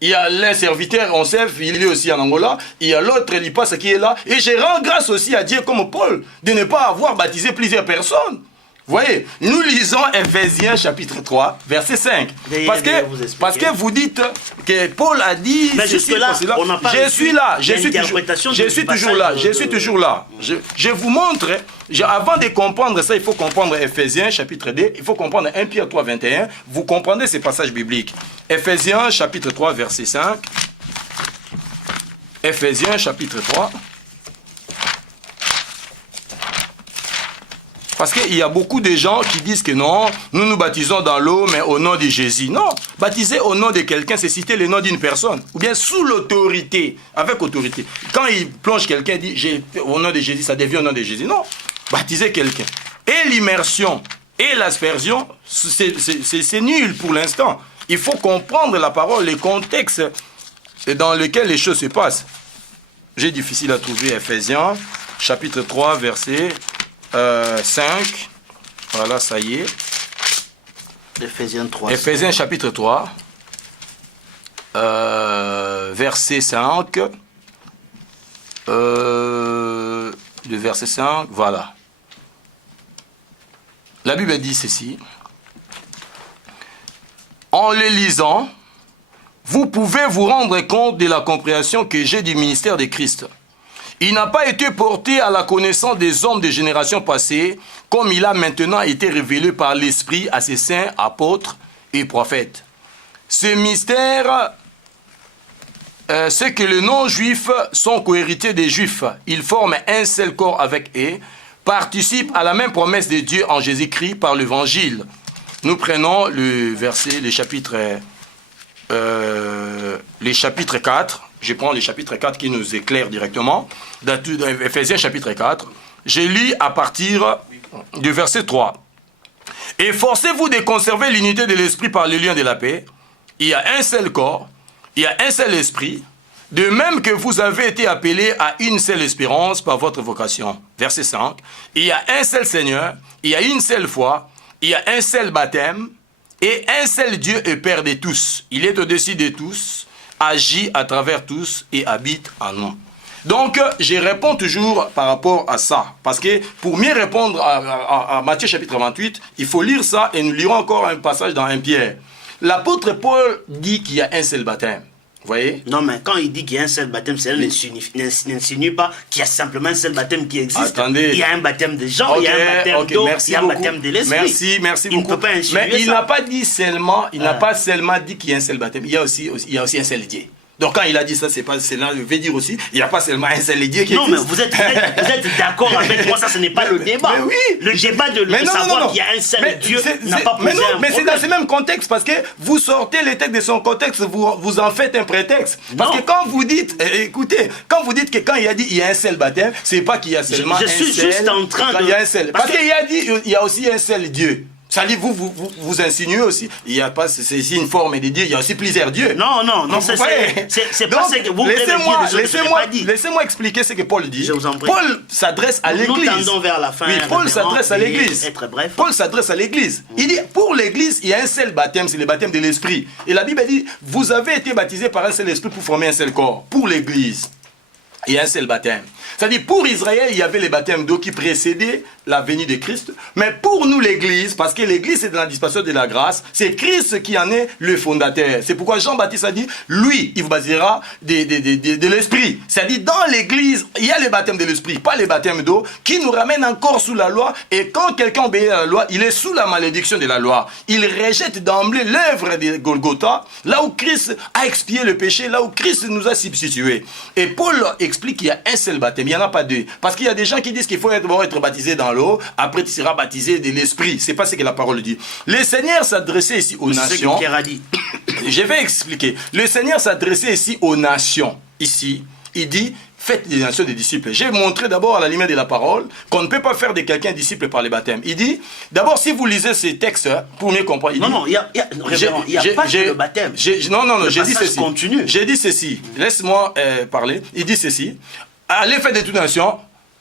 Il y a l'un serviteur, on sait, il est aussi en Angola. Il y a l'autre, Elipas, qui est là. Et je rends grâce aussi à Dieu, comme Paul, de ne pas avoir baptisé plusieurs personnes. Vous voyez, nous lisons Ephésiens chapitre 3, verset 5. Parce que vous dites que Paul a dit... Mais jusque-là, on n'a pas... Je suis là, je suis toujours là. Je vous montre, avant de comprendre ça, il faut comprendre Ephésiens chapitre 2, il faut comprendre 1 Pierre 3, 21. Vous comprenez ces passages bibliques. Ephésiens chapitre 3, verset 5. Ephésiens chapitre 3. Parce qu'il y a beaucoup de gens qui disent que non, nous nous baptisons dans l'eau, mais au nom de Jésus. Non, baptiser au nom de quelqu'un, c'est citer le nom d'une personne. Ou bien sous l'autorité, avec autorité. Quand il plonge quelqu'un, il dit au nom de Jésus, ça devient au nom de Jésus. Non, baptiser quelqu'un. Et l'immersion et l'aspersion, c'est nul pour l'instant. Il faut comprendre la parole, les contextes dans lesquels les choses se passent. J'ai difficile à trouver Ephésiens, chapitre 3, verset... 5, voilà, ça y est. Ephésiens 3. Ephésiens chapitre 3, verset 5. Le verset 5, voilà. La Bible dit ceci. En le lisant, vous pouvez vous rendre compte de la compréhension que j'ai du ministère de Christ. Il n'a pas été porté à la connaissance des hommes des générations passées, comme il a maintenant été révélé par l'Esprit à ses saints apôtres et prophètes. Ce mystère, c'est que les non-juifs sont cohéritiers des juifs. Ils forment un seul corps avec eux, participent à la même promesse de Dieu en Jésus-Christ par l'évangile. Nous prenons le verset, le chapitre 4. Je prends le chapitre 4 qui nous éclaire directement. Dans Ephésiens chapitre 4. Je lis à partir du verset 3. « Efforcez-vous de conserver l'unité de l'esprit par le lien de la paix. Il y a un seul corps, il y a un seul esprit, de même que vous avez été appelés à une seule espérance par votre vocation. » Verset 5. « Il y a un seul Seigneur, il y a une seule foi, il y a un seul baptême, et un seul Dieu et Père de tous. Il est au-dessus de tous, agit à travers tous et habite en nous. » Donc, je réponds toujours par rapport à ça. Parce que pour mieux répondre à Matthieu chapitre 28, il faut lire ça et nous lirons encore un passage dans 1 Pierre. L'apôtre Paul dit qu'il y a un seul baptême. Vous voyez? Non, mais quand il dit qu'il y a un seul baptême, cela n'insinue pas qu'il y a simplement un seul baptême qui existe. Attendez. Il y a un baptême de Jean, il y a un baptême d'eau, il y a un baptême de l'esprit. Merci Il beaucoup. ne peut pas insinuer mais il ça. n'a pas dit seulement, n'a pas seulement dit qu'il y a un seul baptême. Il y a aussi un seul Dieu. Donc quand il a dit ça, c'est là, je vais dire aussi, il n'y a pas seulement un seul Dieu qui Non, existe. mais vous êtes d'accord avec moi, ça ce n'est pas le débat. Mais oui. Le débat de savoir qu'il y a un seul Dieu n'a pas posé un problème. Mais c'est dans ce même contexte, parce que vous sortez les textes de son contexte, vous en faites un prétexte. Parce que quand vous dites, écoutez, quand vous dites que quand il a dit il y a un seul baptême, c'est pas qu'il y a seulement un seul. Je suis juste en train de... Il y a un seul. Parce qu'il a dit il y a aussi un seul Dieu. Ça dit, vous insinuez aussi, il n'y a pas, c'est ici une forme de Dieu, il y a aussi plusieurs dieux. Non, c'est pas ce que vous voulez dire. Laissez-moi expliquer ce que Paul dit. Je vous en prie. Paul s'adresse à l'église. Nous tendons vers la fin. Oui, Paul s'adresse à l'église. Être bref. Paul s'adresse à l'église. Il dit, pour l'église, il y a un seul baptême, c'est le baptême de l'esprit. Et la Bible dit, vous avez été baptisés par un seul esprit pour former un seul corps. Pour l'église, il y a un seul baptême. C'est-à-dire, pour Israël, il y avait les baptêmes d'eau qui précédaient la venue de Christ. Mais pour nous, l'Église, parce que l'Église est dans la dispensation de la grâce, c'est Christ qui en est le fondateur. C'est pourquoi Jean-Baptiste a dit, lui, il vous baptisera de l'Esprit. C'est-à-dire, dans l'Église, il y a les baptêmes de l'Esprit, pas les baptêmes d'eau, qui nous ramènent encore sous la loi. Et quand quelqu'un obéit à la loi, il est sous la malédiction de la loi. Il rejette d'emblée l'œuvre de Golgotha, là où Christ a expié le péché, là où Christ nous a substitués. Et Paul explique qu'il y a un seul baptême. Il n'y en a pas deux. Parce qu'il y a des gens qui disent qu'il faut être baptisé dans l'eau, après tu seras baptisé de l'esprit. C'est pas ce que la parole dit. Le Seigneur s'adressait ici aux nations. C'est ce que Pierre a dit. Je vais expliquer. Le Seigneur s'adressait ici aux nations. Ici, il dit, faites des nations des disciples. J'ai montré d'abord à la lumière de la parole qu'on ne peut pas faire de quelqu'un disciple par les baptêmes. Il dit, d'abord si vous lisez ces textes, pour mieux comprendre. Il dit, il n'y a pas que le baptême. Non, j'ai dit ceci. Continue. J'ai dit ceci. Laisse-moi parler. Il dit ceci. Allez faire de toutes nations,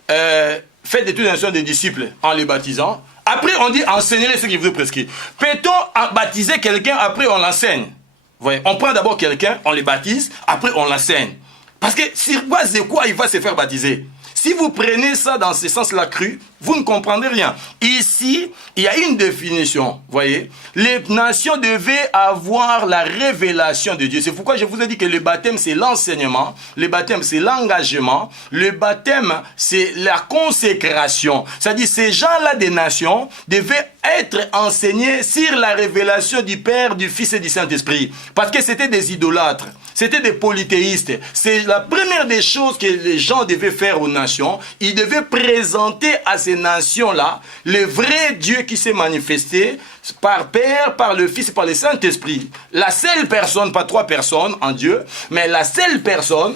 faites de toutes nations des disciples en les baptisant. Après, on dit enseignez-les ce qui vous est prescrit. Peut-on baptiser quelqu'un, après on l'enseigne? Vous voyez, on prend d'abord quelqu'un, on le baptise, après on l'enseigne. Parce que sur base de quoi il va se faire baptiser? Si vous prenez ça dans ce sens-là cru, vous ne comprenez rien. Ici, il y a une définition, voyez. Les nations devaient avoir la révélation de Dieu. C'est pourquoi je vous ai dit que le baptême, c'est l'enseignement. Le baptême, c'est l'engagement. Le baptême, c'est la consécration. C'est-à-dire, ces gens-là des nations devaient être enseignés sur la révélation du Père, du Fils et du Saint-Esprit. Parce que c'était des idolâtres. C'était des polythéistes. C'est la première des choses que les gens devaient faire aux nations. Ils devaient présenter à ces nations-là le vrai Dieu qui s'est manifesté par Père, par le Fils et par le Saint-Esprit. La seule personne, pas trois personnes en Dieu, mais la seule personne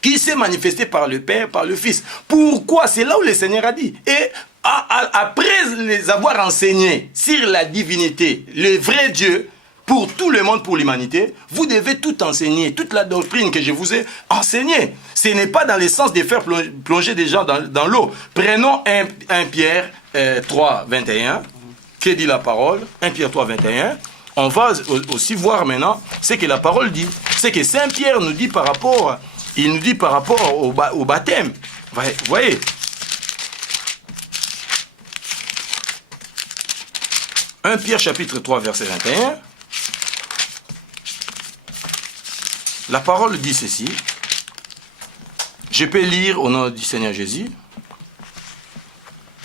qui s'est manifestée par le Père, par le Fils. Pourquoi? C'est là où le Seigneur a dit. Et après les avoir enseignés sur la divinité, le vrai Dieu, pour tout le monde, pour l'humanité, vous devez tout enseigner, toute la doctrine que je vous ai enseignée. Ce n'est pas dans le sens de faire plonger des gens dans l'eau. Prenons 1 Pierre 3, 21. Que dit la parole? 1 Pierre 3, 21. On va aussi voir maintenant ce que la parole dit. C'est que Saint Pierre nous dit par rapport, au baptême. Vous voyez? 1 Pierre chapitre 3, verset 21. La parole dit ceci. Je peux lire au nom du Seigneur Jésus.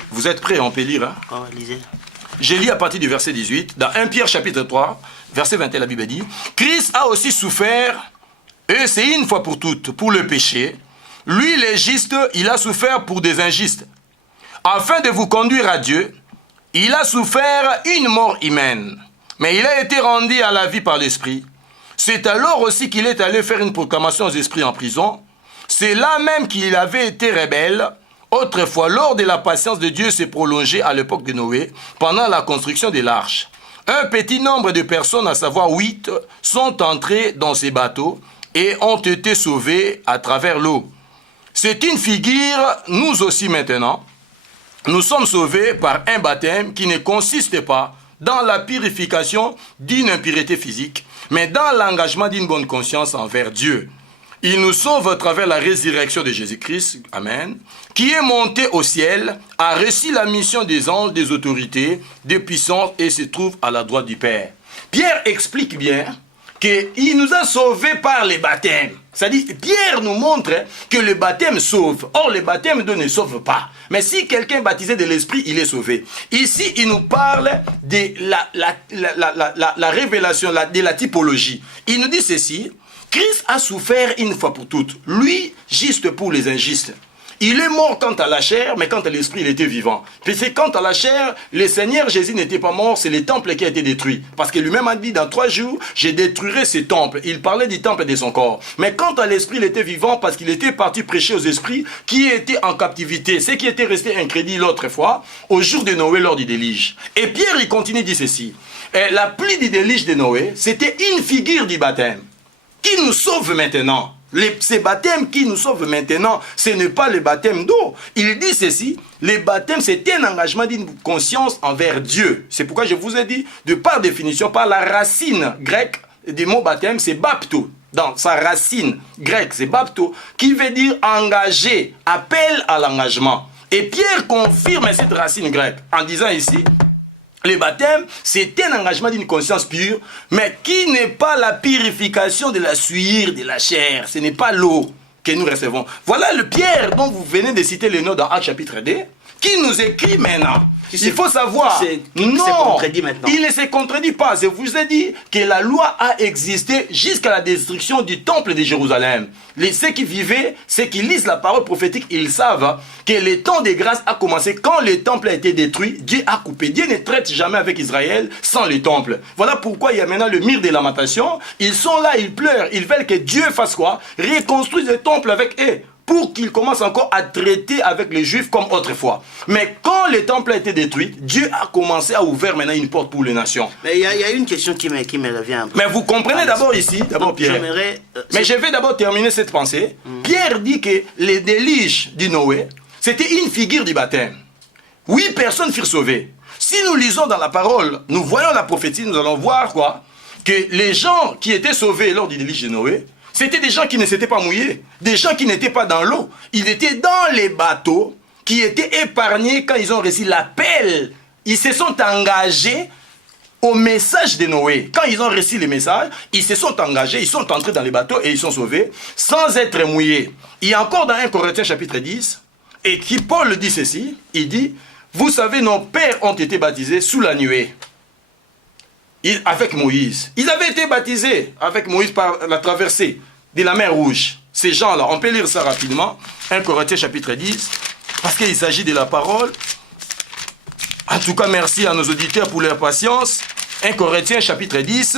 Vous êtes prêts? On peut lire, hein? Oh, lisez. Je lis à partir du verset 18. Dans 1 Pierre chapitre 3, verset 21, la Bible dit, Christ a aussi souffert, et c'est une fois pour toutes, pour le péché. Lui, les justes, il a souffert pour des injustes. Afin de vous conduire à Dieu, il a souffert une mort humaine. Mais il a été rendu à la vie par l'Esprit. C'est alors aussi qu'il est allé faire une proclamation aux esprits en prison. C'est là même qu'il avait été rebelle. Autrefois, lors de la patience de Dieu s'est prolongée à l'époque de Noé, pendant la construction de l'arche. Un petit nombre de personnes, à savoir 8, sont entrées dans ces bateaux et ont été sauvées à travers l'eau. C'est une figure, nous aussi maintenant. Nous sommes sauvés par un baptême qui ne consiste pas dans la purification d'une impureté physique, mais dans l'engagement d'une bonne conscience envers Dieu. Il nous sauve à travers la résurrection de Jésus-Christ, Amen, qui est monté au ciel, a reçu la mission des anges, des autorités, des puissances et se trouve à la droite du Père. Pierre explique bien qu'il nous a sauvés par les baptêmes. C'est-à-dire, Pierre nous montre que le baptême sauve. Or, le baptême ne sauve pas. Mais si quelqu'un est baptisé de l'Esprit, il est sauvé. Ici, il nous parle de la révélation, de la typologie. Il nous dit ceci, Christ a souffert une fois pour toutes. Lui, juste pour les injustes. Il est mort quant à la chair, mais quant à l'esprit, il était vivant. Puis c'est quant à la chair, le Seigneur Jésus n'était pas mort, c'est le temple qui a été détruit. Parce que lui-même a dit, dans 3 jours, je détruirai ce temple. Il parlait du temple de son corps. Mais quant à l'esprit, il était vivant parce qu'il était parti prêcher aux esprits qui étaient en captivité. Ceux qui étaient restés incrédules l'autre fois, au jour de Noé, lors du déluge. Et Pierre, il continue, dit ceci. La pluie du déluge de Noé, c'était une figure du baptême qui nous sauve maintenant. Ces baptêmes qui nous sauvent maintenant, ce n'est pas le baptême d'eau. Il dit ceci, les baptêmes, c'est un engagement d'une conscience envers Dieu. C'est pourquoi je vous ai dit, de par définition, par la racine grecque du mot baptême, c'est bapto. Dans sa racine grecque, c'est bapto, qui veut dire engager, appel à l'engagement. Et Pierre confirme cette racine grecque en disant ici, le baptême, c'est un engagement d'une conscience pure, mais qui n'est pas la purification de la sueur de la chair. Ce n'est pas l'eau que nous recevons. Voilà le Pierre dont vous venez de citer le nom dans Actes chapitre 2, qui nous écrit maintenant. Il faut savoir, non, il ne se contredit pas. Je vous ai dit que la loi a existé jusqu'à la destruction du temple de Jérusalem. Ceux qui vivaient, ceux qui lisent la parole prophétique, ils savent que le temps de grâce a commencé quand le temple a été détruit. Dieu a coupé. Dieu ne traite jamais avec Israël sans le temple. Voilà pourquoi il y a maintenant le mur de lamentation. Ils sont là, ils pleurent. Ils veulent que Dieu fasse quoi? Reconstruise le temple avec eux, pour qu'ils commencent encore à traiter avec les Juifs comme autrefois. Mais quand le temple a été détruit, Dieu a commencé à ouvrir maintenant une porte pour les nations. Mais il y a une question qui me revient un peu. Mais vous comprenez d'abord ici, d'abord Pierre. Mais je vais d'abord terminer cette pensée. Pierre dit que les déluge du Noé, c'était une figure du baptême. 8 personnes furent sauvées. Si nous lisons dans la parole, nous voyons la prophétie, nous allons voir quoi? Que les gens qui étaient sauvés lors du déluge de Noé, c'était des gens qui ne s'étaient pas mouillés, des gens qui n'étaient pas dans l'eau. Ils étaient dans les bateaux, qui étaient épargnés quand ils ont reçu l'appel. Ils se sont engagés au message de Noé. Quand ils ont reçu le message, ils se sont engagés, ils sont entrés dans les bateaux et ils sont sauvés sans être mouillés. Il y a encore dans 1 Corinthiens chapitre 10, et qui Paul dit ceci, il dit, vous savez, nos pères ont été baptisés sous la nuée. Avec Moïse. Ils avaient été baptisés avec Moïse par la traversée de la mer Rouge. Ces gens-là, on peut lire ça rapidement. 1 Corinthiens chapitre 10, parce qu'il s'agit de la parole. En tout cas, merci à nos auditeurs pour leur patience. 1 Corinthiens chapitre 10.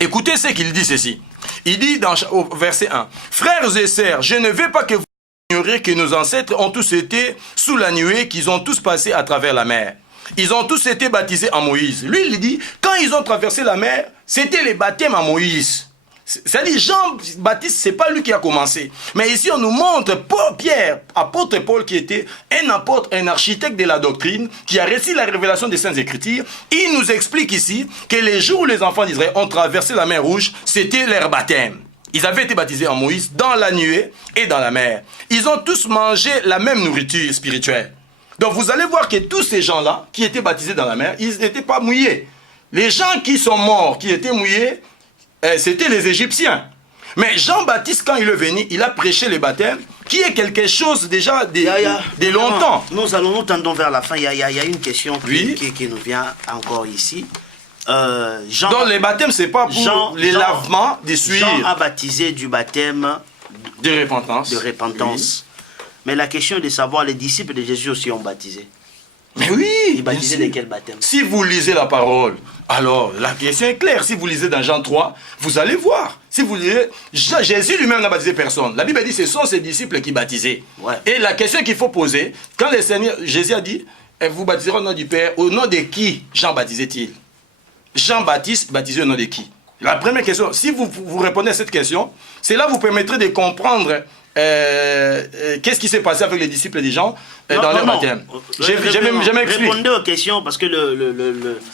Écoutez ce qu'il dit ceci. Il dit au verset 1. Frères et sœurs, je ne veux pas que vous ignoriez que nos ancêtres ont tous été sous la nuée, qu'ils ont tous passé à travers la mer. Ils ont tous été baptisés en Moïse. Lui, il dit, quand ils ont traversé la mer, c'était les baptêmes en Moïse. C'est-à-dire, Jean-Baptiste, c'est pas lui qui a commencé. Mais ici, on nous montre Pierre, apôtre Paul, qui était un apôtre, un architecte de la doctrine, qui a reçu la révélation des Saintes Écritures. Il nous explique ici que les jours où les enfants d'Israël ont traversé la mer Rouge, c'était leur baptême. Ils avaient été baptisés en Moïse, dans la nuée et dans la mer. Ils ont tous mangé la même nourriture spirituelle. Donc vous allez voir que tous ces gens-là, qui étaient baptisés dans la mer, ils n'étaient pas mouillés. Les gens qui sont morts, qui étaient mouillés, c'était les Égyptiens. Mais Jean-Baptiste, quand il est venu, il a prêché le baptême, qui est quelque chose déjà de longtemps. Nous tendons vers la fin. Il y a une question Oui. qui nous vient encore ici. Donc le baptême, c'est pas pour les lavements des souillures. Jean a baptisé du baptême De repentance. Oui. Mais la question est de savoir, les disciples de Jésus aussi ont baptisé. Mais oui. Ils baptisaient de quel baptême? Si vous lisez la parole, alors la question est claire. Si vous lisez dans Jean 3, vous allez voir. Si vous lisez, Jésus lui-même n'a baptisé personne. La Bible dit que ce sont ses disciples qui baptisaient. Ouais. Et la question qu'il faut poser, quand le Seigneur, Jésus a dit, vous baptiserez au nom du Père, au nom de qui Jean baptisait-il? Jean-Baptiste baptisé au nom de qui? La première question, si vous répondez à cette question, cela vous permettrait de comprendre qu'est-ce qui s'est passé avec les disciples des gens dans leur baptême. J'ai m'expliqué. Répondez aux questions parce que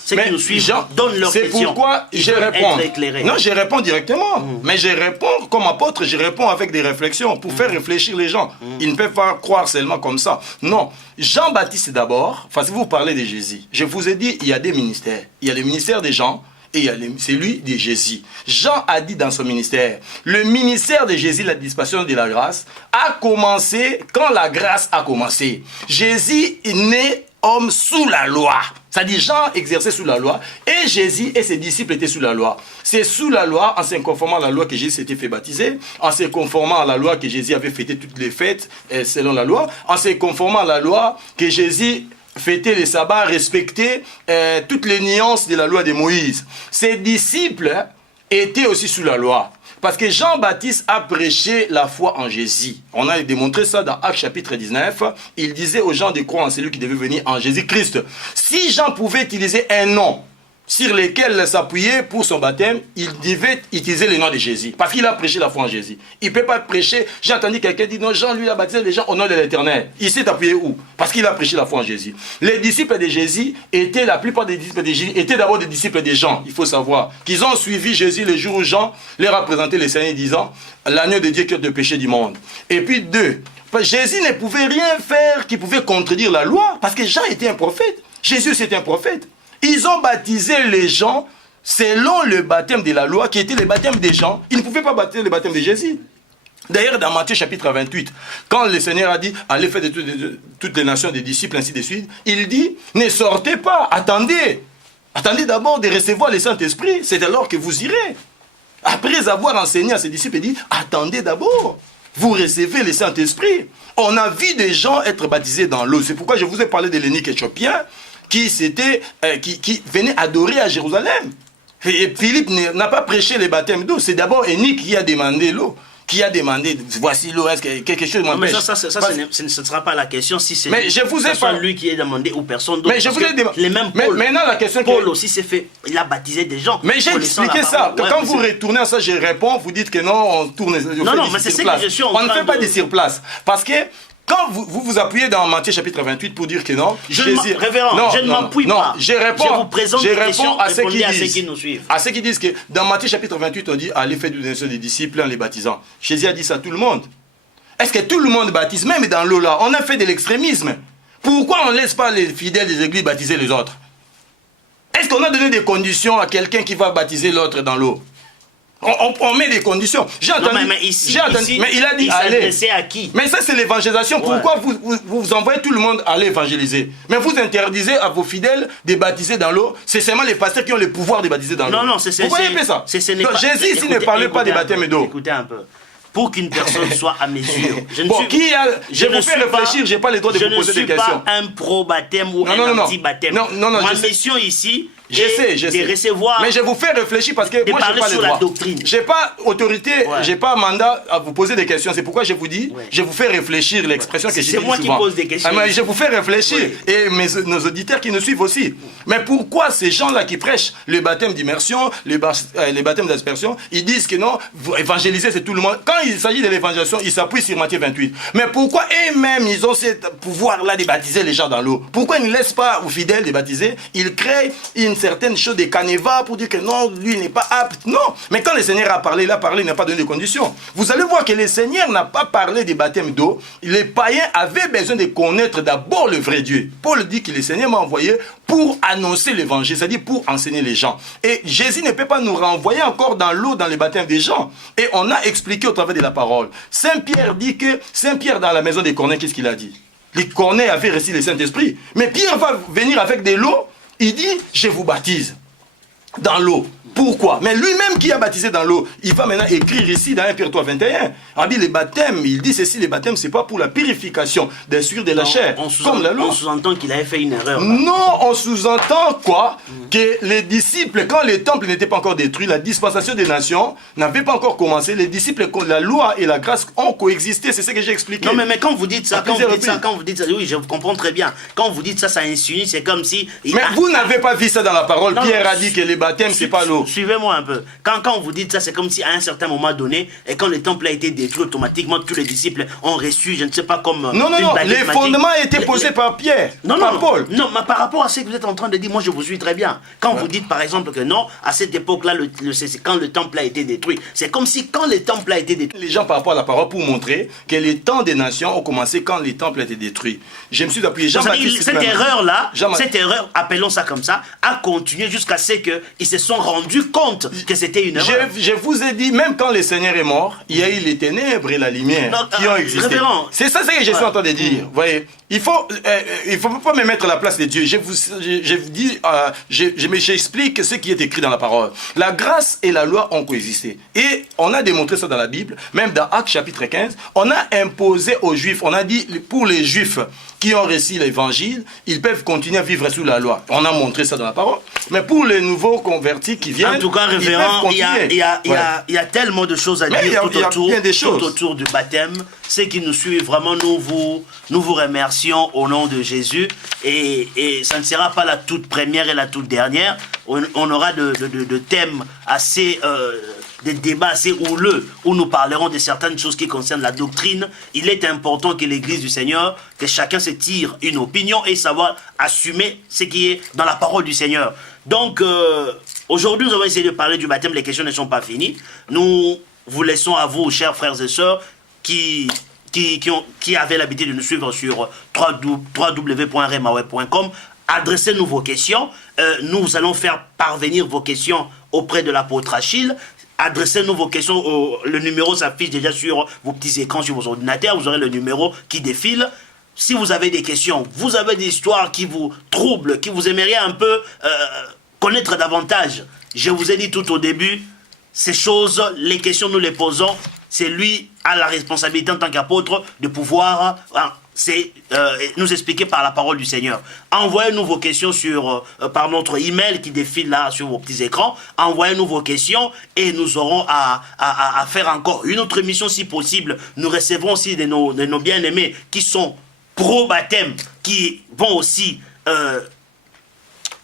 ceux qui nous suivent donnent leurs questions. C'est pourquoi je réponds. Non, je réponds directement. Mais je réponds comme apôtre, je réponds avec des réflexions pour faire réfléchir les gens. Ils ne peuvent pas croire seulement comme ça. Non. Jean-Baptiste d'abord, si vous parlez de Jésus, je vous ai dit, il y a des ministères. Il y a le ministère des gens. Et il y a celui de Jésus. Jean a dit dans son ministère, le ministère de Jésus, la dispensation de la grâce, a commencé quand la grâce a commencé. Jésus est né homme sous la loi. C'est-à-dire Jean exerçait sous la loi et Jésus et ses disciples étaient sous la loi. C'est sous la loi, en se conformant à la loi que Jésus s'était fait baptiser, en se conformant à la loi que Jésus avait fêté toutes les fêtes selon la loi, en se conformant à la loi que Jésus fêter les sabbats, respecter toutes les nuances de la loi de Moïse. Ses disciples étaient aussi sous la loi. Parce que Jean-Baptiste a prêché la foi en Jésus. On a démontré ça dans Actes chapitre 19. Il disait aux gens de croire en celui qui devait venir en Jésus-Christ. Si Jean pouvait utiliser un nom sur lesquels s'appuyer pour son baptême, il devait utiliser le nom de Jésus. Parce qu'il a prêché la foi en Jésus. Il ne peut pas prêcher. J'ai entendu quelqu'un dire, non, Jean lui a baptisé les gens au nom de l'Éternel. Il s'est appuyé où? Parce qu'il a prêché la foi en Jésus. Les disciples de Jésus étaient, la plupart des disciples de Jésus étaient d'abord des disciples de Jean. Il faut savoir qu'ils ont suivi Jésus le jour où Jean leur a présenté le Seigneur disant, l'agneau de Dieu qui ôte le péché du monde. Et puis deux, Jésus ne pouvait rien faire qui pouvait contredire la loi. Parce que Jean était un prophète. Jésus c'était un prophète. Ils ont baptisé les gens selon le baptême de la loi, qui était le baptême des gens. Ils ne pouvaient pas baptiser le baptême de Jésus. D'ailleurs, dans Matthieu chapitre 28, quand le Seigneur a dit, allez faire de toutes les nations des disciples, ainsi de suite, il dit, ne sortez pas, attendez. Attendez d'abord de recevoir le Saint-Esprit, c'est alors que vous irez. Après avoir enseigné à ses disciples, il dit, attendez d'abord. Vous recevez le Saint-Esprit. On a vu des gens être baptisés dans l'eau. C'est pourquoi je vous ai parlé de l'énigme éthiopien, qui venait adorer à Jérusalem. Et Philippe n'a pas prêché le baptême d'eau. C'est d'abord Énique qui a demandé l'eau. Qui a demandé, voici l'eau, est-ce que quelque chose m'empêche? Mais ça ce ne sera pas la question si c'est lui qui a demandé ou personne d'autre. Mais je vous ai demandé. Les mêmes Paul. Maintenant, la question Paul aussi s'est fait, il a baptisé des gens. Mais j'ai expliqué ça. Quand vous retournez à ça, je réponds, vous dites que non, on tourne. Non, mais c'est ce que je suis en train de... On ne fait pas des sur place. Parce que quand vous appuyez dans Matthieu chapitre 28 pour dire que non, révérend, je ne m'appuie pas. Je vous présente des questions à ceux qui nous suivent. À ceux qui disent que dans Matthieu chapitre 28, on dit allez faire des disciples en les baptisant. Jésus a dit ça à tout le monde. Est-ce que tout le monde baptise? Même dans l'eau là, on a fait de l'extrémisme. Pourquoi on ne laisse pas les fidèles des églises baptiser les autres? Est-ce qu'on a donné des conditions à quelqu'un qui va baptiser l'autre dans l'eau? On met des conditions. J'ai entendu, mais il a dit allez. À qui? Mais ça c'est l'évangélisation. Ouais. Pourquoi vous envoyez tout le monde aller évangéliser? Mais vous interdisez à vos fidèles de baptiser dans l'eau. C'est seulement les pasteurs qui ont le pouvoir de baptiser dans l'eau. Non, c'est vous voyez ça. Donc, Jésus ici ne parlait pas de baptême d'eau. Écoutez un peu. Pour qu'une personne soit à mesure. Je vous fais réfléchir, je n'ai pas le droit de vous poser des questions. Je ne suis pas un pro-baptême ou un anti-baptême. Ma mission ici, je sais. De recevoir. Mais je vous fais réfléchir parce que moi, je n'ai pas le droit. Je n'ai pas autorité, je n'ai pas mandat à vous poser des questions. C'est pourquoi je vous dis, je vous fais réfléchir, l'expression que j'ai dit souvent. C'est moi qui pose des questions. Je vous fais réfléchir. Et nos auditeurs qui nous suivent aussi. Mais pourquoi ces gens-là qui prêchent le baptême d'immersion, les baptêmes d'aspersion, ils disent que non, évangéliser c'est tout le monde. Quand il s'agit de l'évangélisation, ils s'appuient sur Matthieu 28. Mais pourquoi eux-mêmes, ils ont ce pouvoir-là de baptiser les gens dans l'eau? Pourquoi ils ne laissent pas aux fidèles de baptiser? Ils créent une certaines choses, des canevas pour dire que non, lui n'est pas apte. Non, mais quand le Seigneur a parlé, il n'a pas donné de conditions. Vous allez voir que le Seigneur n'a pas parlé des baptêmes d'eau. Les païens avaient besoin de connaître d'abord le vrai Dieu. Paul dit que le Seigneur m'a envoyé pour annoncer l'évangile, c'est-à-dire pour enseigner les gens. Et Jésus ne peut pas nous renvoyer encore dans l'eau, dans les baptêmes des gens. Et on a expliqué au travers de la parole. Saint Pierre dit que, Saint Pierre dans la maison des Corneilles, qu'est-ce qu'il a dit? Les Corneilles avaient reçu le Saint-Esprit. Mais Pierre va venir avec de l'eau, il dit, je vous baptise dans l'eau. Pourquoi? Mais lui-même qui a baptisé dans l'eau, il va maintenant écrire ici dans 1 Pierre 3, 21. Il dit les baptêmes, il dit ceci, les baptêmes, c'est pas pour la purification des souillures de la chair, comme la loi. On sous-entend qu'il avait fait une erreur. Là. Non, on sous-entend quoi? Que les disciples, quand les temples n'étaient pas encore détruits, la dispensation des nations n'avait pas encore commencé, les disciples, la loi et la grâce ont coexisté, c'est ce que j'ai expliqué. Non, mais quand vous dites ça, quand vous dites ça, oui, je comprends très bien. Quand vous dites ça, ça insinue, c'est comme si... Mais vous n'avez pas vu ça dans la parole. Non, Pierre a dit que les baptêmes, c'est pas l'eau. Suivez-moi un peu. Quand vous dites ça, c'est comme si à un certain moment donné, et quand le temple a été détruit, automatiquement, tous les disciples ont reçu, je ne sais pas, comme... Non, les fondements étaient posés par Pierre, par Paul. Non, mais par rapport à ce que vous êtes en train de dire, moi je vous suis très bien. Quand vous dites par exemple que non, à cette époque-là, c'est quand le temple a été détruit. C'est comme si quand le temple a été détruit... Les gens par rapport à la parole pour montrer que les temps des nations ont commencé quand les temples étaient détruits. Je me suis appuyé Jean-Baptiste. Cette erreur-là, cette erreur, appelons ça comme ça, a continué jusqu'à ce qu'ils se sont rendus compte que c'était une erreur. Je vous ai dit, même quand le Seigneur est mort, il y a eu les ténèbres et la lumière qui ont existé. C'est ça que je suis en train de dire. Vous voyez, il faut pas me mettre à la place de Dieu. Je vous dis, j'explique ce qui est écrit dans la parole. La grâce et la loi ont coexisté. Et on a démontré ça dans la Bible, même dans Actes chapitre 15. On a imposé aux Juifs, on a dit pour les Juifs qui ont reçu l'évangile, ils peuvent continuer à vivre sous la loi. On a montré ça dans la parole. Mais pour les nouveaux convertis qui viennent, en tout cas, révérend, il y a tellement de choses à dire tout autour du baptême. Ceux qui nous suivent, vraiment, nous vous remercions au nom de Jésus. Et ça ne sera pas la toute première et la toute dernière. On aura de thèmes assez... des débats assez houleux où nous parlerons de certaines choses qui concernent la doctrine. Il est important que l'Église du Seigneur, que chacun se tire une opinion et savoir assumer ce qui est dans la parole du Seigneur. Donc, aujourd'hui, nous avons essayé de parler du baptême. Les questions ne sont pas finies. Nous vous laissons à vous, chers frères et sœurs, qui avaient l'habitude de nous suivre sur www.remaweb.com. Adressez-nous vos questions. Nous allons faire parvenir vos questions auprès de l'apôtre Achille. Adressez-nous vos questions. Le numéro s'affiche déjà sur vos petits écrans, sur vos ordinateurs. Vous aurez le numéro qui défile. Si vous avez des questions, vous avez des histoires qui vous troublent, qui vous aimeriez un peu connaître davantage. Je vous ai dit tout au début, ces choses, les questions, nous les posons. C'est lui a la responsabilité en tant qu'apôtre de pouvoir nous expliquer par la parole du Seigneur. Envoyez-nous vos questions par notre email qui défile là sur vos petits écrans. Envoyez-nous vos questions et nous aurons à faire encore une autre émission si possible. Nous recevrons aussi de nos bien-aimés qui sont pro-baptême, qui vont aussi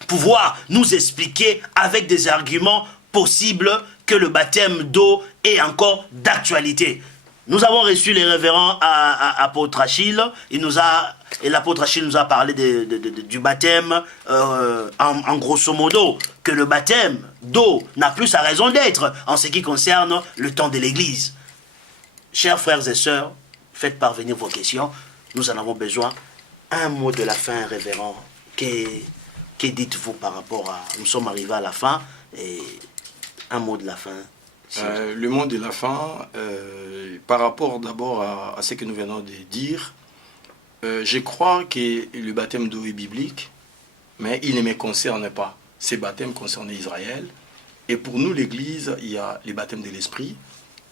pouvoir nous expliquer avec des arguments possibles que le baptême d'eau est encore d'actualité. Nous avons reçu les révérends à apôtre Achille. Et l'apôtre Achille nous a parlé du baptême en grosso modo, que le baptême d'eau n'a plus sa raison d'être en ce qui concerne le temps de l'Église. Chers frères et sœurs, faites parvenir vos questions. Nous en avons besoin. Un mot de la fin, révérend. Que dites-vous par rapport à... Nous sommes arrivés à la fin. Et un mot de la fin. Le mot de la fin, par rapport d'abord à ce que nous venons de dire, je crois que le baptême d'eau est biblique, mais il ne me concerne pas. Ces baptêmes concernent Israël. Et pour nous, l'Église, il y a le baptême de l'Esprit.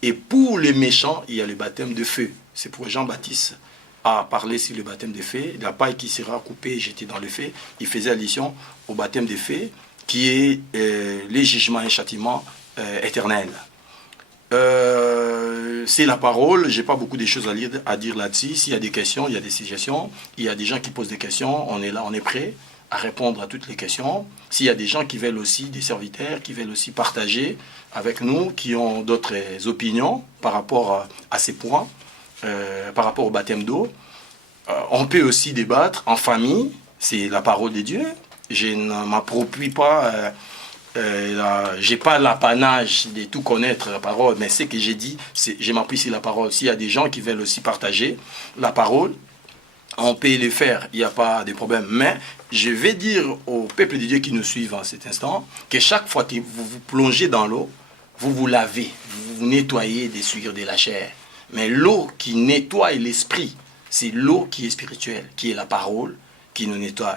Et pour les méchants, il y a le baptême de feu. C'est pour Jean-Baptiste à parler sur le baptême de feu. La paille qui sera coupée et jetée dans le feu, il faisait allusion au baptême de feu, qui est les jugements et châtiments éternels. C'est la parole, j'ai pas beaucoup de choses à dire là-dessus. S'il y a des questions, il y a des suggestions, il y a des gens qui posent des questions, on est là, on est prêt à répondre à toutes les questions. S'il y a des gens qui veulent aussi, des serviteurs, qui veulent aussi partager avec nous, qui ont d'autres opinions par rapport à ces points, par rapport au baptême d'eau, on peut aussi débattre en famille, c'est la parole de Dieu. je ne m'approprie pas, j'ai pas l'apanage de tout connaître la parole, mais ce que j'ai dit, je m'appuie sur la parole. S'il y a des gens qui veulent aussi partager la parole, on peut le faire, il n'y a pas de problème. Mais je vais dire au peuple de Dieu qui nous suivent en cet instant que chaque fois que vous vous plongez dans l'eau, vous vous lavez, vous vous nettoyez des souillures de la chair. Mais l'eau qui nettoie l'esprit, c'est l'eau qui est spirituelle, qui est la parole, qui nous nettoie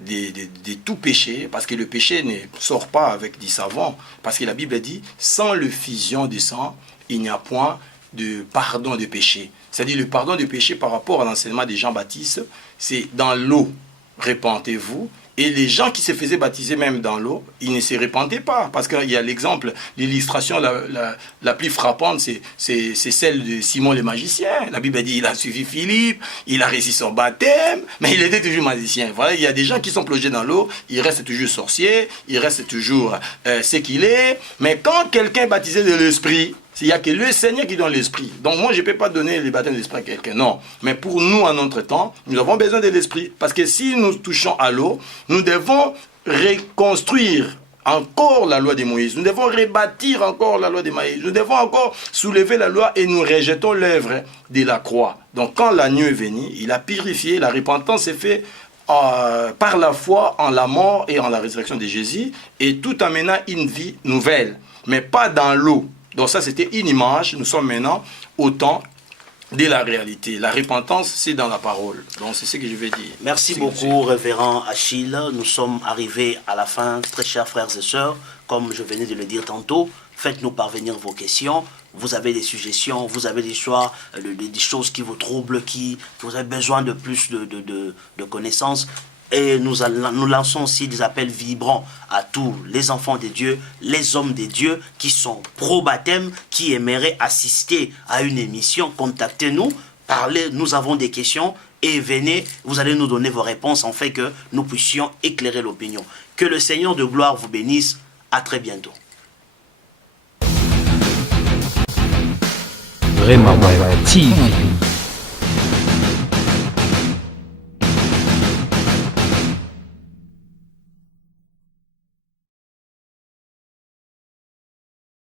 de tout péché, parce que le péché ne sort pas avec du savon, parce que la Bible dit, sans le fusion du sang, il n'y a point de pardon de péché. C'est-à-dire le pardon de péché par rapport à l'enseignement de Jean-Baptiste, c'est dans l'eau, répentez-vous. Et les gens qui se faisaient baptiser même dans l'eau, ils ne se répandaient pas. Parce qu'il y a l'exemple, l'illustration la plus frappante, c'est celle de Simon le magicien. La Bible dit, il a suivi Philippe, il a réussi son baptême, mais il était toujours magicien. Voilà, il y a des gens qui sont plongés dans l'eau, ils restent toujours sorciers, ils restent toujours ce qu'il est. Mais quand quelqu'un est baptisé de l'esprit, il n'y a que le Seigneur qui donne l'esprit. Donc moi, je ne peux pas donner le baptême de l'esprit à quelqu'un. Non. Mais pour nous, en notre temps, nous avons besoin de l'esprit. Parce que si nous touchons à l'eau, nous devons reconstruire encore la loi de Moïse. Nous devons rebâtir encore la loi de Moïse. Nous devons encore soulever la loi et nous rejetons l'œuvre de la croix. Donc quand l'agneau est venu, il a purifié. La repentance s'est faite par la foi en la mort et en la résurrection de Jésus. Et tout en menant une vie nouvelle. Mais pas dans l'eau. Donc ça, c'était une image. Nous sommes maintenant au temps de la réalité. La repentance, c'est dans la parole. Donc c'est ce que je vais dire. Merci beaucoup, révérend Achille. Nous sommes arrivés à la fin, très chers frères et sœurs. Comme je venais de le dire tantôt, faites-nous parvenir vos questions. Vous avez des suggestions, vous avez des choix, des choses qui vous troublent, qui vous avez besoin de plus de connaissances. Et nous lançons aussi des appels vibrants à tous les enfants de Dieu, les hommes de Dieu qui sont pro-baptême, qui aimeraient assister à une émission. Contactez-nous, parlez, nous avons des questions et venez, vous allez nous donner vos réponses en fait que nous puissions éclairer l'opinion. Que le Seigneur de gloire vous bénisse. À très bientôt. Vraiment TV.